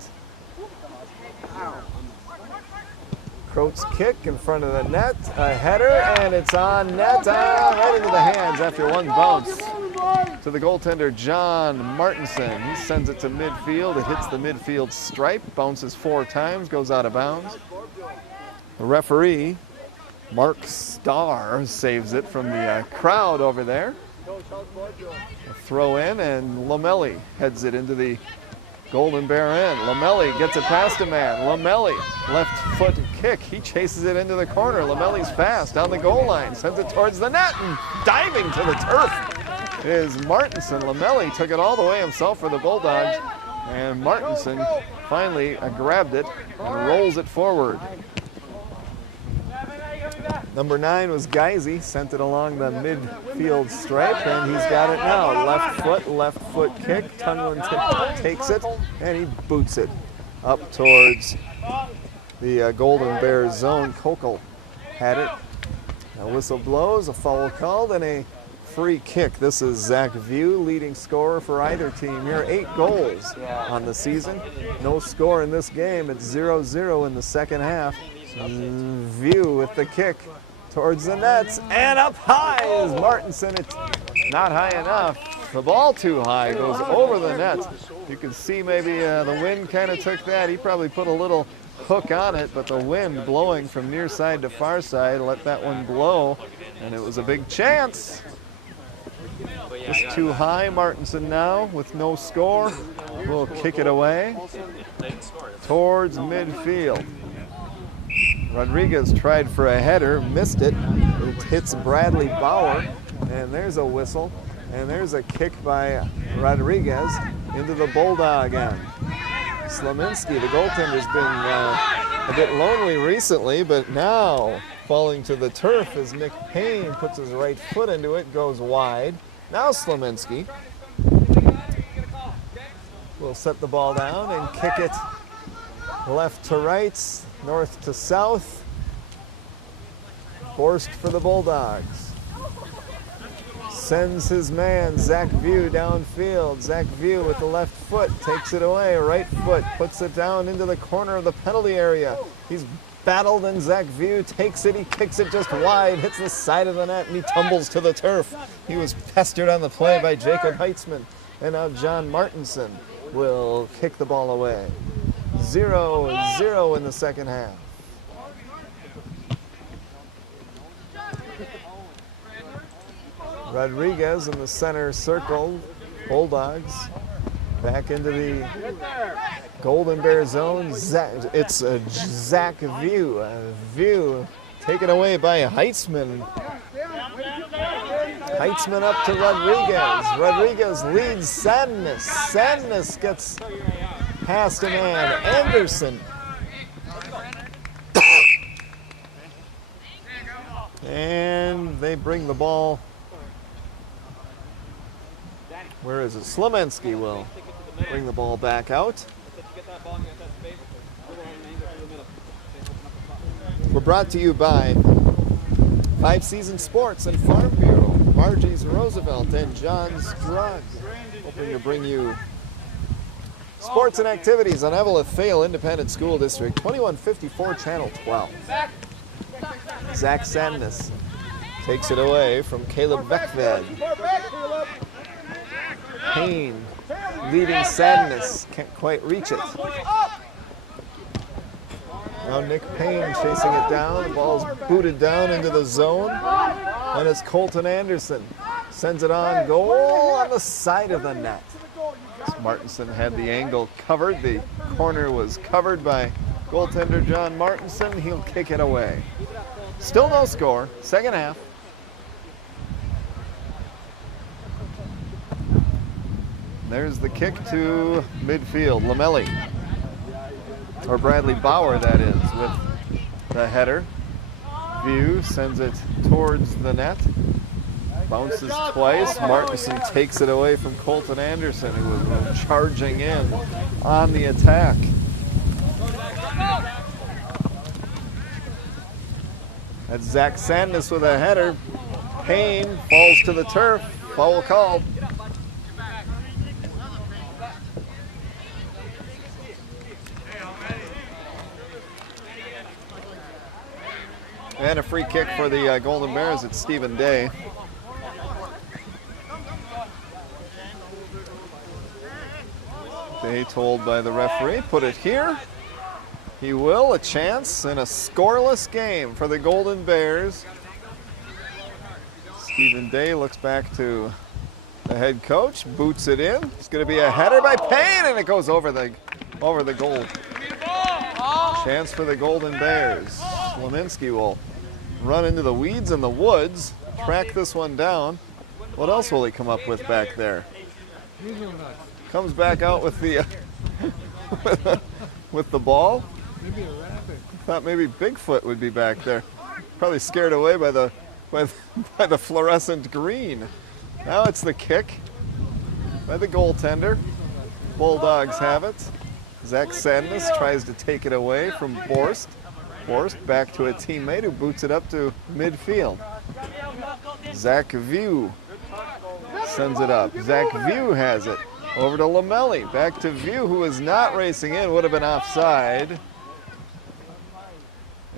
Croat's kick in front of the net, a header, and it's on net, right into the hands after one bounce to the goaltender, John Martinson. He sends it to midfield. It hits the midfield stripe, bounces 4 times, goes out of bounds. The referee, Mark Starr, saves it from the crowd over there. A throw in, and Lamelli heads it into the Golden Bear end. Lamelli gets it past a man. Lamelli, left foot kick. He chases it into the corner. Lamelli's fast down the goal line, sends it towards the net, and diving to the turf is Martinson. Lamelli took it all the way himself for the Bulldogs, and Martinson finally grabbed it and rolls it forward. Number 9 was Geisy, sent it along the midfield stripe, and he's got it now. Left foot kick. Tungland takes it, and he boots it up towards the Golden Bears zone. Kokel had it. A whistle blows, a foul called, and a free kick. This is Zach View, leading scorer for either team here. 8 goals on the season. No score in this game. It's 0-0 in the second half. View with the kick towards the nets, and up high is Martinson. It's not high enough. The ball too high, goes over the net. You can see maybe the wind kind of took that. He probably put a little hook on it, but the wind blowing from near side to far side let that one blow, and it was a big chance. Just too high. Martinson now with no score will kick it away towards midfield. Rodriguez tried for a header, missed it. It hits Bradley Bauer, and there's a whistle. And there's a kick by Rodriguez into the Bulldog end. Slaminski, the goaltender's been a bit lonely recently, but now falling to the turf as Nick Payne puts his right foot into it, goes wide. Now Slaminski will set the ball down and kick it left to right, north to south. Forced for the Bulldogs. Sends his man, Zach View, downfield. Zach View with the left foot takes it away. Right foot puts it down into the corner of the penalty area. He's battled, and Zach View takes it. He kicks it just wide, hits the side of the net, and he tumbles to the turf. He was pestered on the play by Jacob Heitzman. And now John Martinson will kick the ball away. 0-0 in the second half. Rodriguez in the center circle. Bulldogs back into the Golden Bear zone. It's Zach View. View taken away by Heitzman. Heitzman up to Rodriguez. Rodriguez leads Sandness. Sandness gets Pass to man, Anderson. And they bring the ball. Where is it? Slomensky will bring the ball back out. We're brought to you by 5 Season Sports and Farm Bureau, Margie's Roosevelt, and John's Drug. Hoping to bring you sports and activities on Evelyn Fayal Independent School District, 2154 Channel 12. Zach Sandness takes it away from Caleb Beckved. Payne leading Sandness, can't quite reach it. Now Nick Payne chasing it down, the ball's booted down into the zone, and it's Colton Anderson. Sends it on goal on the side of the net. Martinson had the angle covered, the corner was covered by goaltender John Martinson, he'll kick it away. Still no score, second half. There's the kick to midfield, Lamelli. Or Bradley Bauer, that is, with the header. View sends it towards the net. Bounces twice. Martinson takes it away from Colton Anderson, who was charging in on the attack. That's Zach Sandness with a header. Payne falls to the turf. Foul called. And a free kick for the Golden Bears. It's Stephen Day. Day told by the referee, put it here. He will, a chance in a scoreless game for the Golden Bears. Stephen Day looks back to the head coach, boots it in. It's going to be a header by Payne, and it goes over the goal. Chance for the Golden Bears. Leminski will run into the weeds and the woods, track this one down. What else will he come up with back there? Comes back out with the with the ball. Maybe a rabbit. Thought maybe Bigfoot would be back there. Probably scared away by the fluorescent green. Now it's the kick by the goaltender. Bulldogs have it. Zach Sandness tries to take it away from Borst. Borst back to a teammate who boots it up to midfield. Zach View sends it up. Zach View has it. Over to Lamelli. Back to View, who is not racing in. Would have been offside.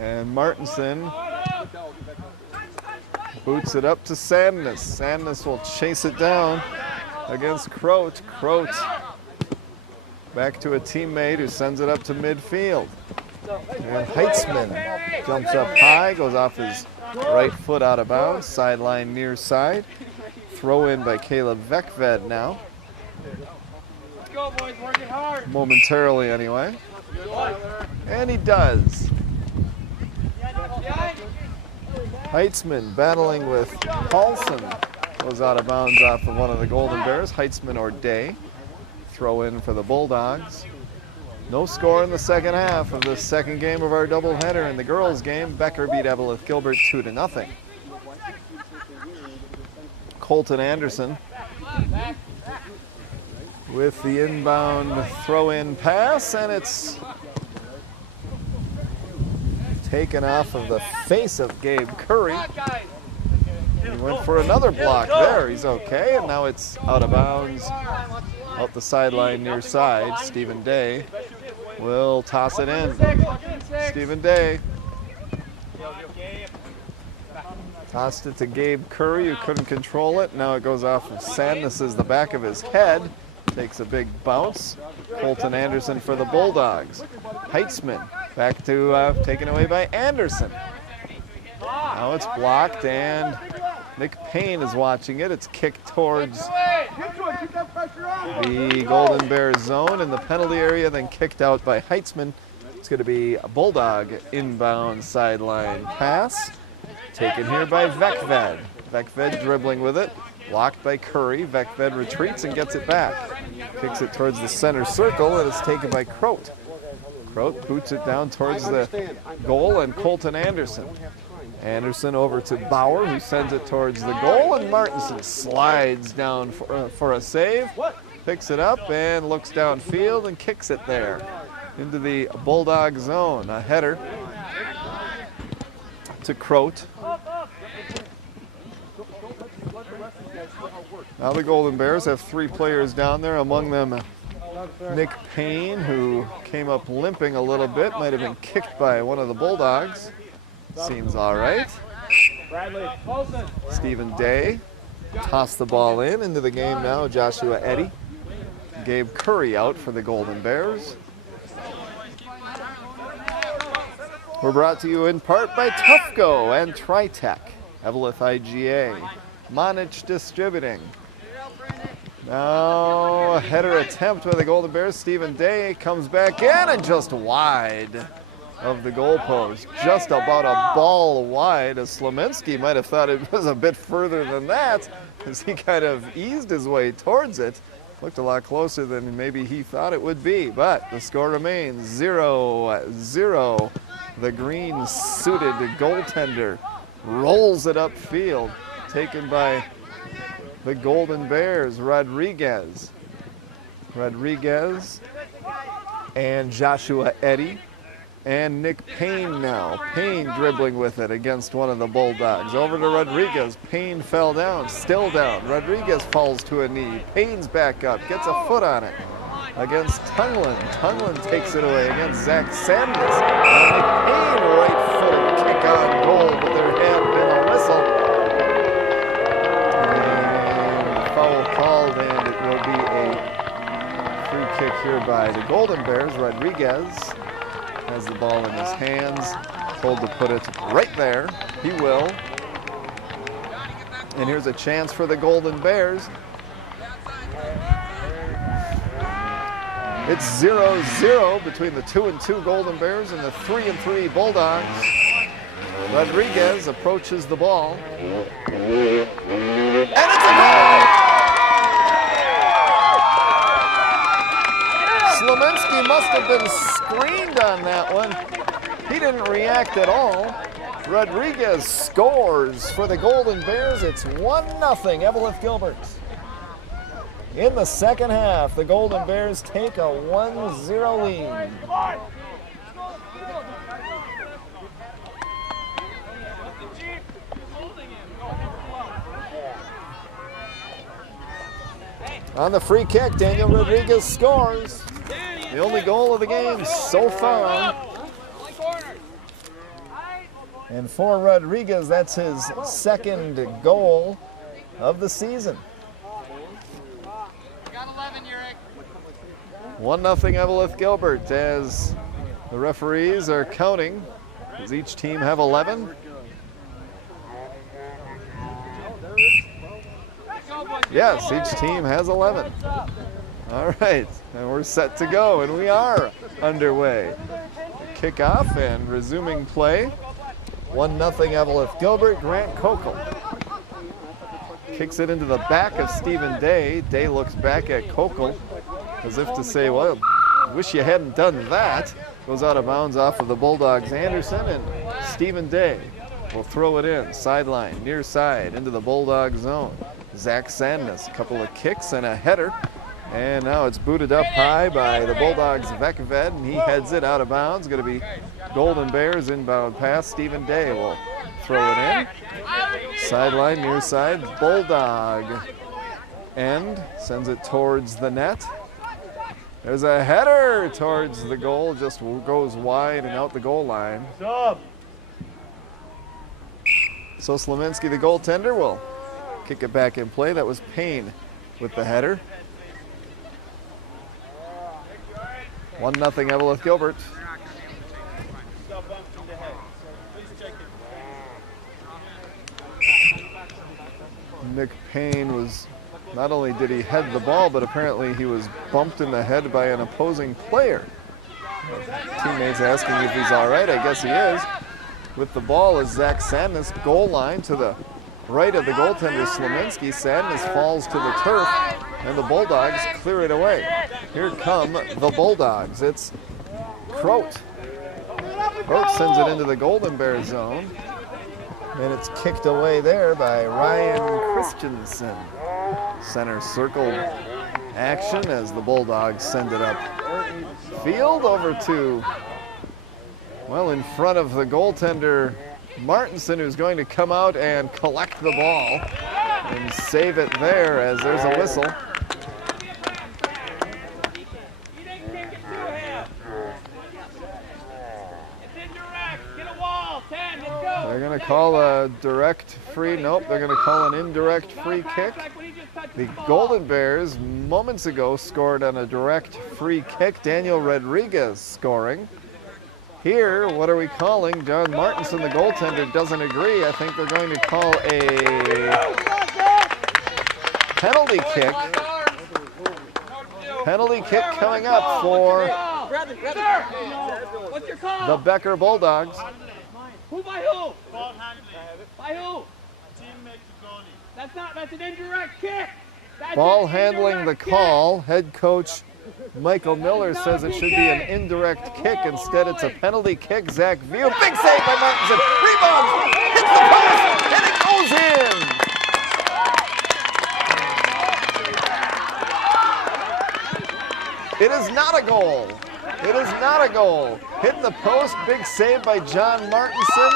And Martinson boots it up to Sandness. Sandness will chase it down against Croat. Croat back to a teammate who sends it up to midfield. And Heitzman jumps up high, goes off his right foot out of bounds, sideline near side. Throw in by Caleb Beckved now. Let's go, boys, working hard. Momentarily anyway. And he does. Heitzman battling with Paulson. Goes out of bounds off of one of the Golden Bears. Heitzman or Day. Throw in for the Bulldogs. No score in the second half of the second game of our doubleheader. In the girls' game, Becker beat Evelyn Gilbert 2-0. Colton Anderson with the inbound throw-in pass, and it's taken off of the face of Gabe Curry. He went for another block there. He's okay, and now it's out of bounds, out the sideline near side. Stephen Day will toss it in. Stephen Day tossed it to Gabe Curry, who couldn't control it. Now it goes off of Sandness' the back of his head. Takes a big bounce. Colton Anderson for the Bulldogs. Heitzman back to taken away by Anderson. Now it's blocked, and Nick Payne is watching it. It's kicked towards the Golden Bears zone in the penalty area, then kicked out by Heitzman. It's going to be a Bulldog inbound sideline pass. Taken here by Beckved. Beckved dribbling with it. Blocked by Curry. Beckved retreats and gets it back. Kicks it towards the center circle, and it's taken by Croat. Croat boots it down towards the goal, and Colton Anderson. Anderson over to Bauer, who sends it towards the goal, and Martinson slides down for a save. Picks it up and looks downfield and kicks it there into the Bulldog zone. A header to Croat. Now the Golden Bears have 3 players down there, among them Nick Payne, who came up limping a little bit, might have been kicked by one of the Bulldogs. Seems all right. Stephen Day tossed the ball into the game now. Joshua Eddy. Gabe Curry out for the Golden Bears. We're brought to you in part by Tufco and Tritech, Eveleth IGA, Monich Distributing. Now a header attempt by the Golden Bears. Stephen Day comes back in and just wide of the goalpost. Just about a ball wide. As Slominski might have thought it was a bit further than that, as he kind of eased his way towards it. Looked a lot closer than maybe he thought it would be, but the score remains 0-0. The green-suited goaltender rolls it upfield, taken by the Golden Bears. Rodriguez and Joshua Eddy and Nick Payne now. Payne dribbling with it against one of the Bulldogs. Over to Rodriguez. Payne fell down, still down. Rodriguez falls to a knee. Payne's back up, gets a foot on it against Tunglin. Tunglin takes it away against Zach Sanders. Nick Payne right-footed kick on goal, but there had been a whistle. And foul called, and it will be a free kick here by the Golden Bears. Rodriguez has the ball in his hands, told to put it right there. He will. And here's a chance for the Golden Bears. It's 0-0 between the 2-2 Golden Bears and the 3-3 Bulldogs. Rodriguez approaches the ball. And it's a goal! Slominski must have been screened on that one. He didn't react at all. Rodriguez scores for the Golden Bears. It's 1-0, Eveleth Gilbert. In the second half, the Golden Bears take a 1-0 lead. On the free kick, Daniel Rodriguez scores. The only goal of the game so far. And for Rodriguez, that's his second goal of the season. 1-0 Eveleth Gilbert, as the referees are counting. Does each team have 11? Yes, each team has 11. All right, and we're set to go, and we are underway. Kickoff and resuming play. 1-0 Eveleth Gilbert. Grant Kokel kicks it into the back of Stephen Day. Day looks back at Kokel as if to say, well, wish you hadn't done that. Goes out of bounds off of the Bulldogs' Anderson, and Stephen Day will throw it in, sideline, near side, into the Bulldog zone. Zach Sandness, a couple of kicks and a header. And now it's booted up high by the Bulldogs' Vekved, and he heads it out of bounds. Going to be Golden Bears inbound pass. Stephen Day will throw it in. Sideline, near side, Bulldog end, sends it towards the net. There's a header towards the goal, just goes wide and out the goal line. So Slominski, the goaltender, will kick it back in play. That was Payne with the header. 1-0 Eveleth Gilbert. Nick Payne was, not only did he head the ball, but apparently he was bumped in the head by an opposing player. Teammates asking if he's all right. I guess he is. With the ball is Zach Sandness, goal line to the right of the goaltender Slominski. Sandness falls to the turf. and the Bulldogs clear it away. Here come the Bulldogs. It's Croat. Croat sends it into the Golden Bear zone, and it's kicked away there by Ryan Christensen. Center circle action as the Bulldogs send it up field over to, well, in front of the goaltender Martinson, who's going to come out and collect the ball and save it there as there's a whistle. They're going to call a direct free. Nope, they're going to call an indirect free kick. The Golden Bears moments ago scored on a direct free kick. Daniel Rodriguez scoring. Here, what are we calling? John Martinson, the goaltender, doesn't agree. I think they're going to call a penalty kick. Penalty kick coming up for the Becker Bulldogs. Who by who? By who? That's an indirect kick. Ball handling the call. Head coach Michael Miller says it should be an indirect kick. Instead, it's a penalty kick. Zach View. Big save by Martinson. Rebound. Hits the post. And it goes in. It is not a goal. It is not a goal. Hit the post. Big save by John Martinson.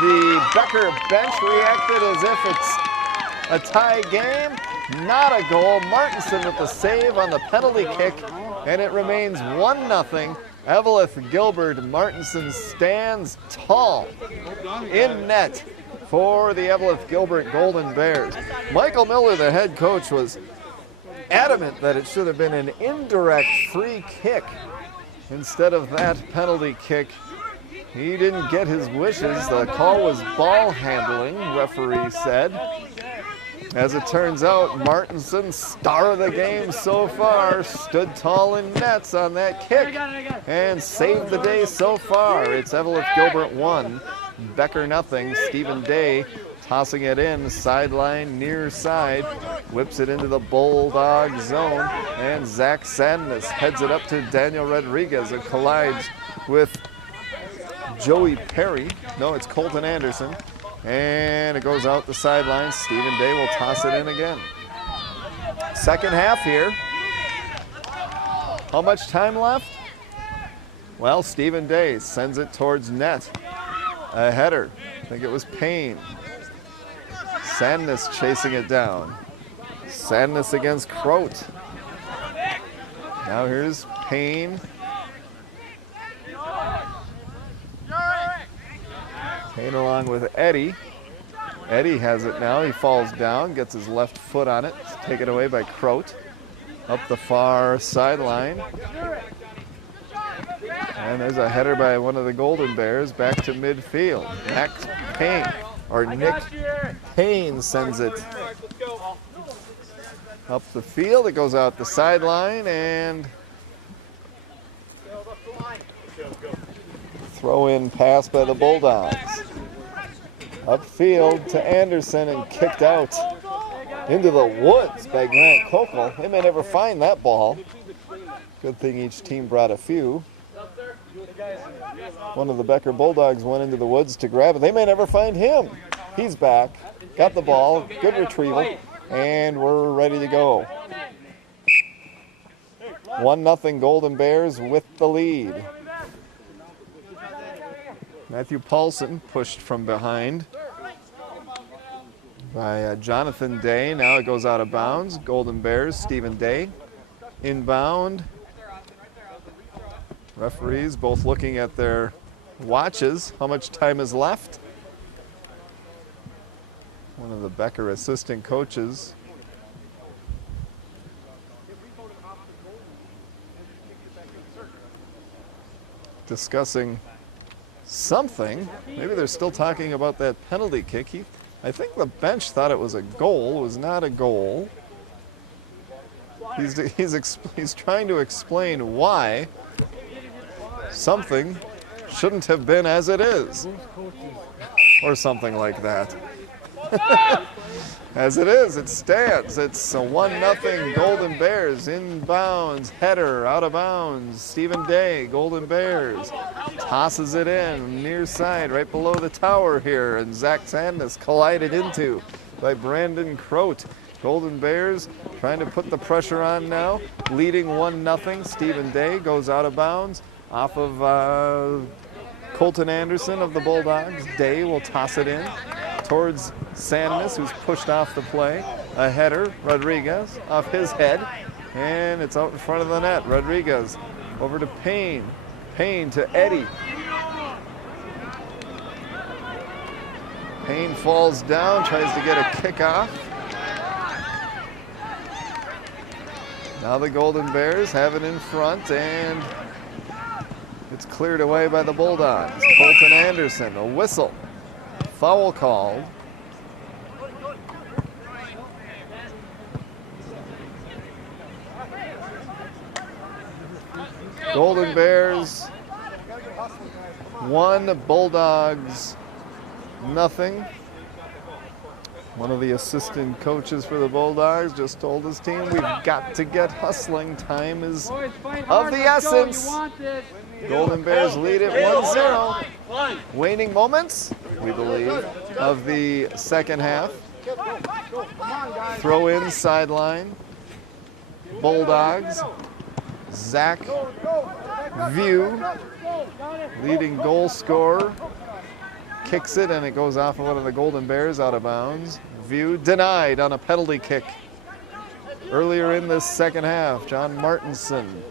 The Becker bench reacted as if it's a tie game. Not a goal. Martinson with the save on the penalty kick, and it remains 1-0. Evelyn Gilbert Martinson stands tall in net for the Evelyn Gilbert Golden Bears. Michael Miller, the head coach, was adamant that it should have been an indirect free kick instead of that penalty kick. He didn't get his wishes. The call was ball handling, referee said. As it turns out, Martinson, star of the game so far, stood tall in nets on that kick and saved the day so far. It's Evelyn Gilbert 1, Becker nothing. Stephen Day tossing it in, sideline, near side, whips it into the Bulldog zone, and Zach Sadness heads it up to Daniel Rodriguez. It collides with Joey Perry. No, it's Colton Anderson. And it goes out the sideline. Stephen Day will toss it in again. Second half here. How much time left? Well, Stephen Day sends it towards net. A header. I think it was Payne. Sandness chasing it down. Sandness against Croat. Now here's Payne. Payne along with Eddie. Eddie has it now. He falls down, gets his left foot on it. It's taken away by Croat. Up the far sideline. And there's a header by one of the Golden Bears back to midfield. Max Payne, or Nick Payne sends it up the field. It goes out the sideline and throw in pass by the Bulldogs. Upfield to Anderson and kicked out into the woods by Grant Kokel. They may never find that ball. Good thing each team brought a few. One of the Becker Bulldogs went into the woods to grab it. They may never find him. He's back, got the ball, good retrieval, and we're ready to go. 1-0 Golden Bears with the lead. Matthew Paulson pushed from behind by Jonathan Day. Now it goes out of bounds. Golden Bears, Stephen Day. Inbound. Referees both looking at their watches. How much time is left? One of the Becker assistant coaches discussing something. Maybe they're still talking about that penalty kick. I think the bench thought it was a goal. It was not a goal. He's trying to explain why something shouldn't have been as it is, or something like that. As it is, it stands. It's a 1-0 Golden Bears. Inbounds, header, out of bounds. Stephen Day, Golden Bears, tosses it in, near side, right below the tower here. And Zach Sandness collided into by Brandon Croat. Golden Bears trying to put the pressure on now, leading 1-0. Stephen Day goes out of bounds off of Colton Anderson of the Bulldogs. Day will toss it in towards Sandness, who's pushed off the play. A header, Rodriguez, off his head, and it's out in front of the net. Rodriguez over to Payne. Payne to Eddie. Payne falls down, tries to get a kickoff. Now the Golden Bears have it in front, and it's cleared away by the Bulldogs. Colton Anderson, a whistle. Foul called. Golden Bears 1, Bulldogs nothing. One of the assistant coaches for the Bulldogs just told his team, we've got to get hustling. Time is of the essence. Golden Bears lead it 1-0. Waning moments, we believe, of the second half. Throw in sideline. Bulldogs. Zach View, leading goal scorer, kicks it, and it goes off of one of the Golden Bears out of bounds. View denied on a penalty kick. Earlier in this second half, John Martinson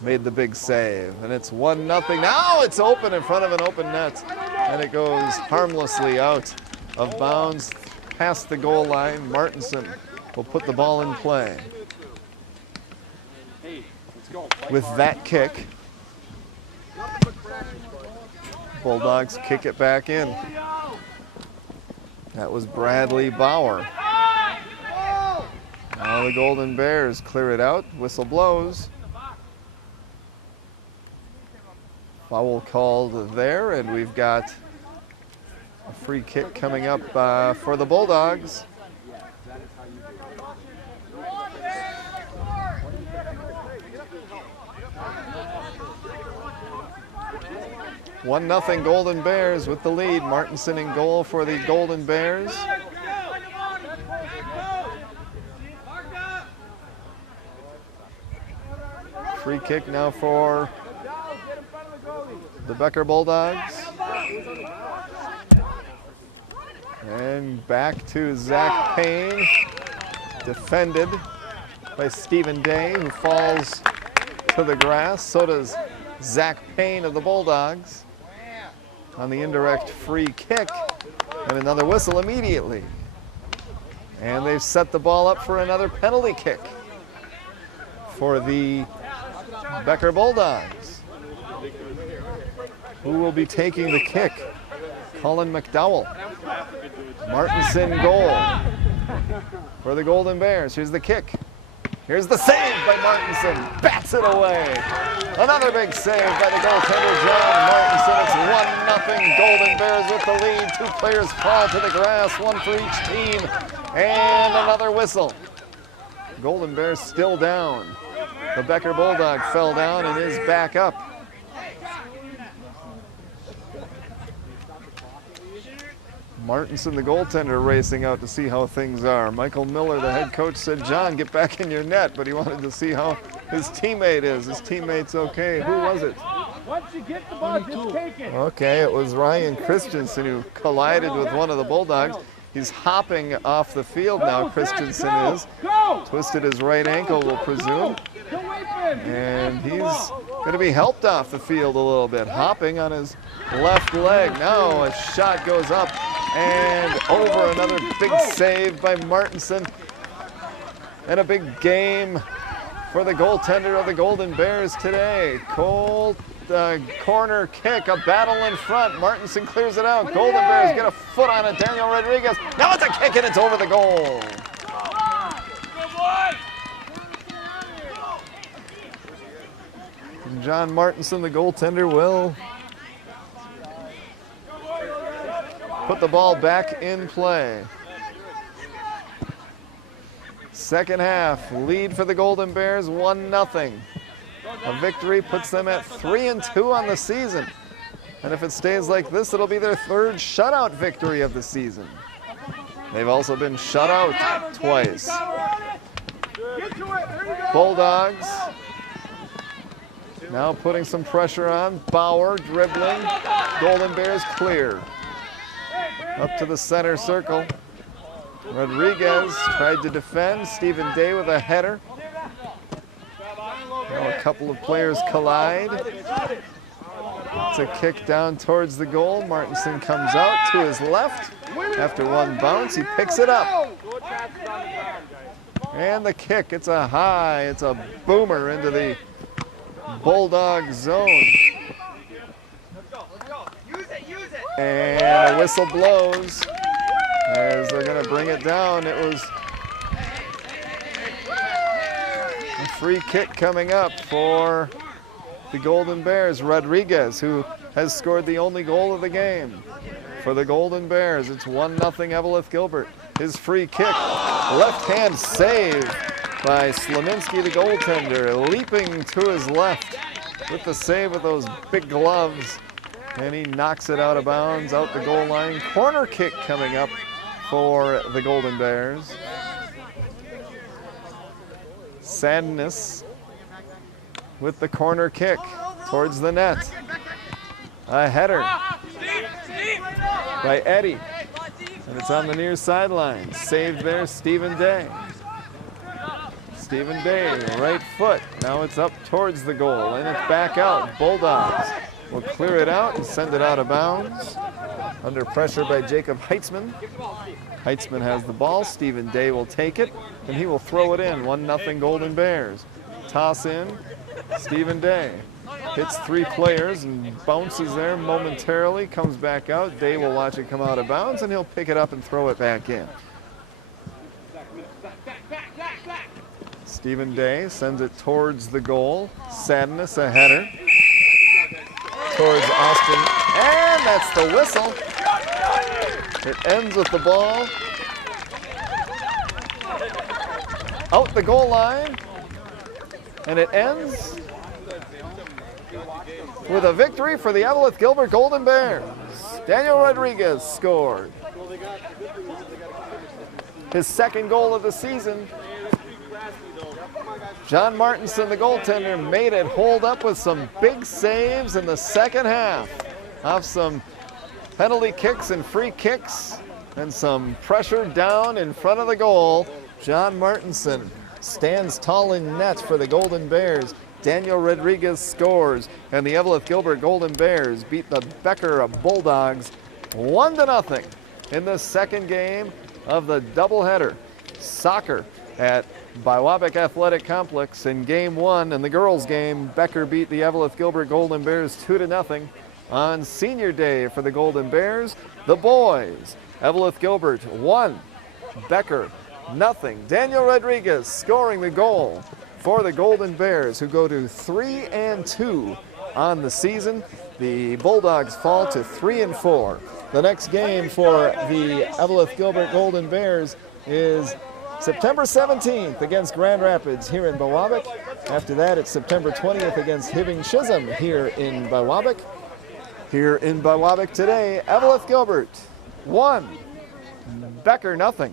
made the big save, and it's 1-0. Now it's open in front of an open net, and it goes harmlessly out of bounds past the goal line. Martinson will put the ball in play. With that kick, Bulldogs kick it back in. That was Bradley Bauer. Now the Golden Bears clear it out. Whistle blows. Foul called there, and we've got a free kick coming up for the Bulldogs. 1-0 Golden Bears with the lead. Martinson in goal for the Golden Bears. Free kick now for the Becker Bulldogs. And back to Zach Payne, defended by Stephen Day, who falls to the grass. So does Zach Payne of the Bulldogs on the indirect free kick, and another whistle immediately. And they've set the ball up for another penalty kick for the Becker Bulldogs. Who will be taking the kick? Colin McDowell. Martinson goal for the Golden Bears. Here's the kick. Here's the save by Martinson. Bats it away. Another big save by the goaltender, John Martinson. It's 1-0 Golden Bears with the lead. 2 players fall to the grass, 1 for each team. And another whistle. Golden Bears still down. The Becker Bulldog fell down and is back up. Martinson, the goaltender, racing out to see how things are. Michael Miller, the head coach, said, John, get back in your net, but he wanted to see how his teammate is. His teammate's okay. Who was it? Once you get the ball, just take it. Okay, it was Ryan Christensen who collided with one of the Bulldogs. He's hopping off the field now, Christensen is. Twisted his right ankle, we'll presume. And he's going to be helped off the field a little bit, hopping on his left leg. Now a shot goes up and over. Another big save by Martinson. And a big game for the goaltender of the Golden Bears today. Corner kick, a battle in front. Martinson clears it out. Golden Bears get a foot on it. Daniel Rodriguez. Now it's a kick and it's over the goal. And John Martinson, the goaltender, will put the ball back in play. Second half, lead for the Golden Bears, 1-0. A victory puts them at 3-2 on the season. And if it stays like this, it'll be their third shutout victory of the season. They've also been shut out twice. Bulldogs now putting some pressure on. Bauer dribbling. Golden Bears clear. Up to the center circle. Rodriguez tried to defend. Stephen Day with a header. Now a couple of players collide. It's a kick down towards the goal. Martinson comes out to his left. After one bounce, he picks it up. And the kick, it's a high, it's a boomer into the Bulldog zone. And a whistle blows as they're going to bring it down. It was a free kick coming up for the Golden Bears. Rodriguez, who has scored the only goal of the game. For the Golden Bears, it's 1-0 Eveleth Gilbert. His free kick, left hand save by Slaminski, the goaltender, leaping to his left with the save with those big gloves. And he knocks it out of bounds, out the goal line. Corner kick coming up for the Golden Bears. Sadness with the corner kick towards the net. A header by Eddie, and it's on the near sideline. Saved there, Stephen Day. Stephen Day, right foot. Now it's up towards the goal, and it's back out. Bulldogs will clear it out and send it out of bounds. Under pressure by Jacob Heitzman. Heitzman has the ball. Stephen Day will take it, and he will throw it in. 1-0 Golden Bears. Toss in, Stephen Day. Hits three players and bounces there momentarily, comes back out. Day will watch it come out of bounds, and he'll pick it up and throw it back in. Stephen Day sends it towards the goal. Sadness, a header. Towards Austin, and that's the whistle. It ends with the ball out the goal line, and it ends with a victory for the Eveleth Gilbert Golden Bears. Daniel Rodriguez scored his second goal of the season. John Martinson, the goaltender, made it hold up with some big saves in the second half off some penalty kicks and free kicks and some pressure down in front of the goal. John Martinson stands tall in net for the Golden Bears. Daniel Rodriguez scores, and the Eveleth Gilbert Golden Bears beat the Becker Bulldogs 1-0 in the second game of the doubleheader. Soccer at Biwabic Athletic Complex in game one. In the girls game, Becker beat the Eveleth Gilbert Golden Bears 2-0. On senior day for the Golden Bears, the boys, Eveleth Gilbert 1, Becker 0. Daniel Rodriguez scoring the goal for the Golden Bears, who go to 3-2 on the season. The Bulldogs fall to 3-4. The next game for the Eveleth Gilbert Golden Bears is September 17th against Grand Rapids here in Biwabic. After that, it's September 20th against Hibbing Chisholm here in Biwabic. Here in Biwabic today, Eveleth Gilbert 1, Becker 0.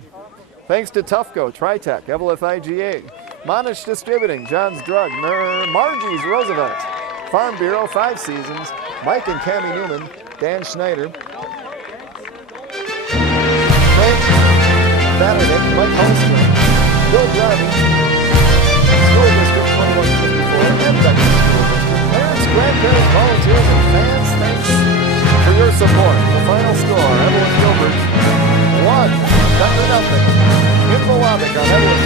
Thanks to Tufco, Tritech, Eveleth IGA, Monish Distributing, John's Drug, Margie's Roosevelt, Farm Bureau, 5 Seasons, Mike and Cammie Newman, Dan Schneider, Frank Benedict, Mike Holmstrom, Bill Jarvie, School District 2154, and Becker School District. Parents, grandparents, volunteers, and fans, thanks for your support. The final score, Eveleth Gilbert 1, Becker 0. In Biwabic on Eveleth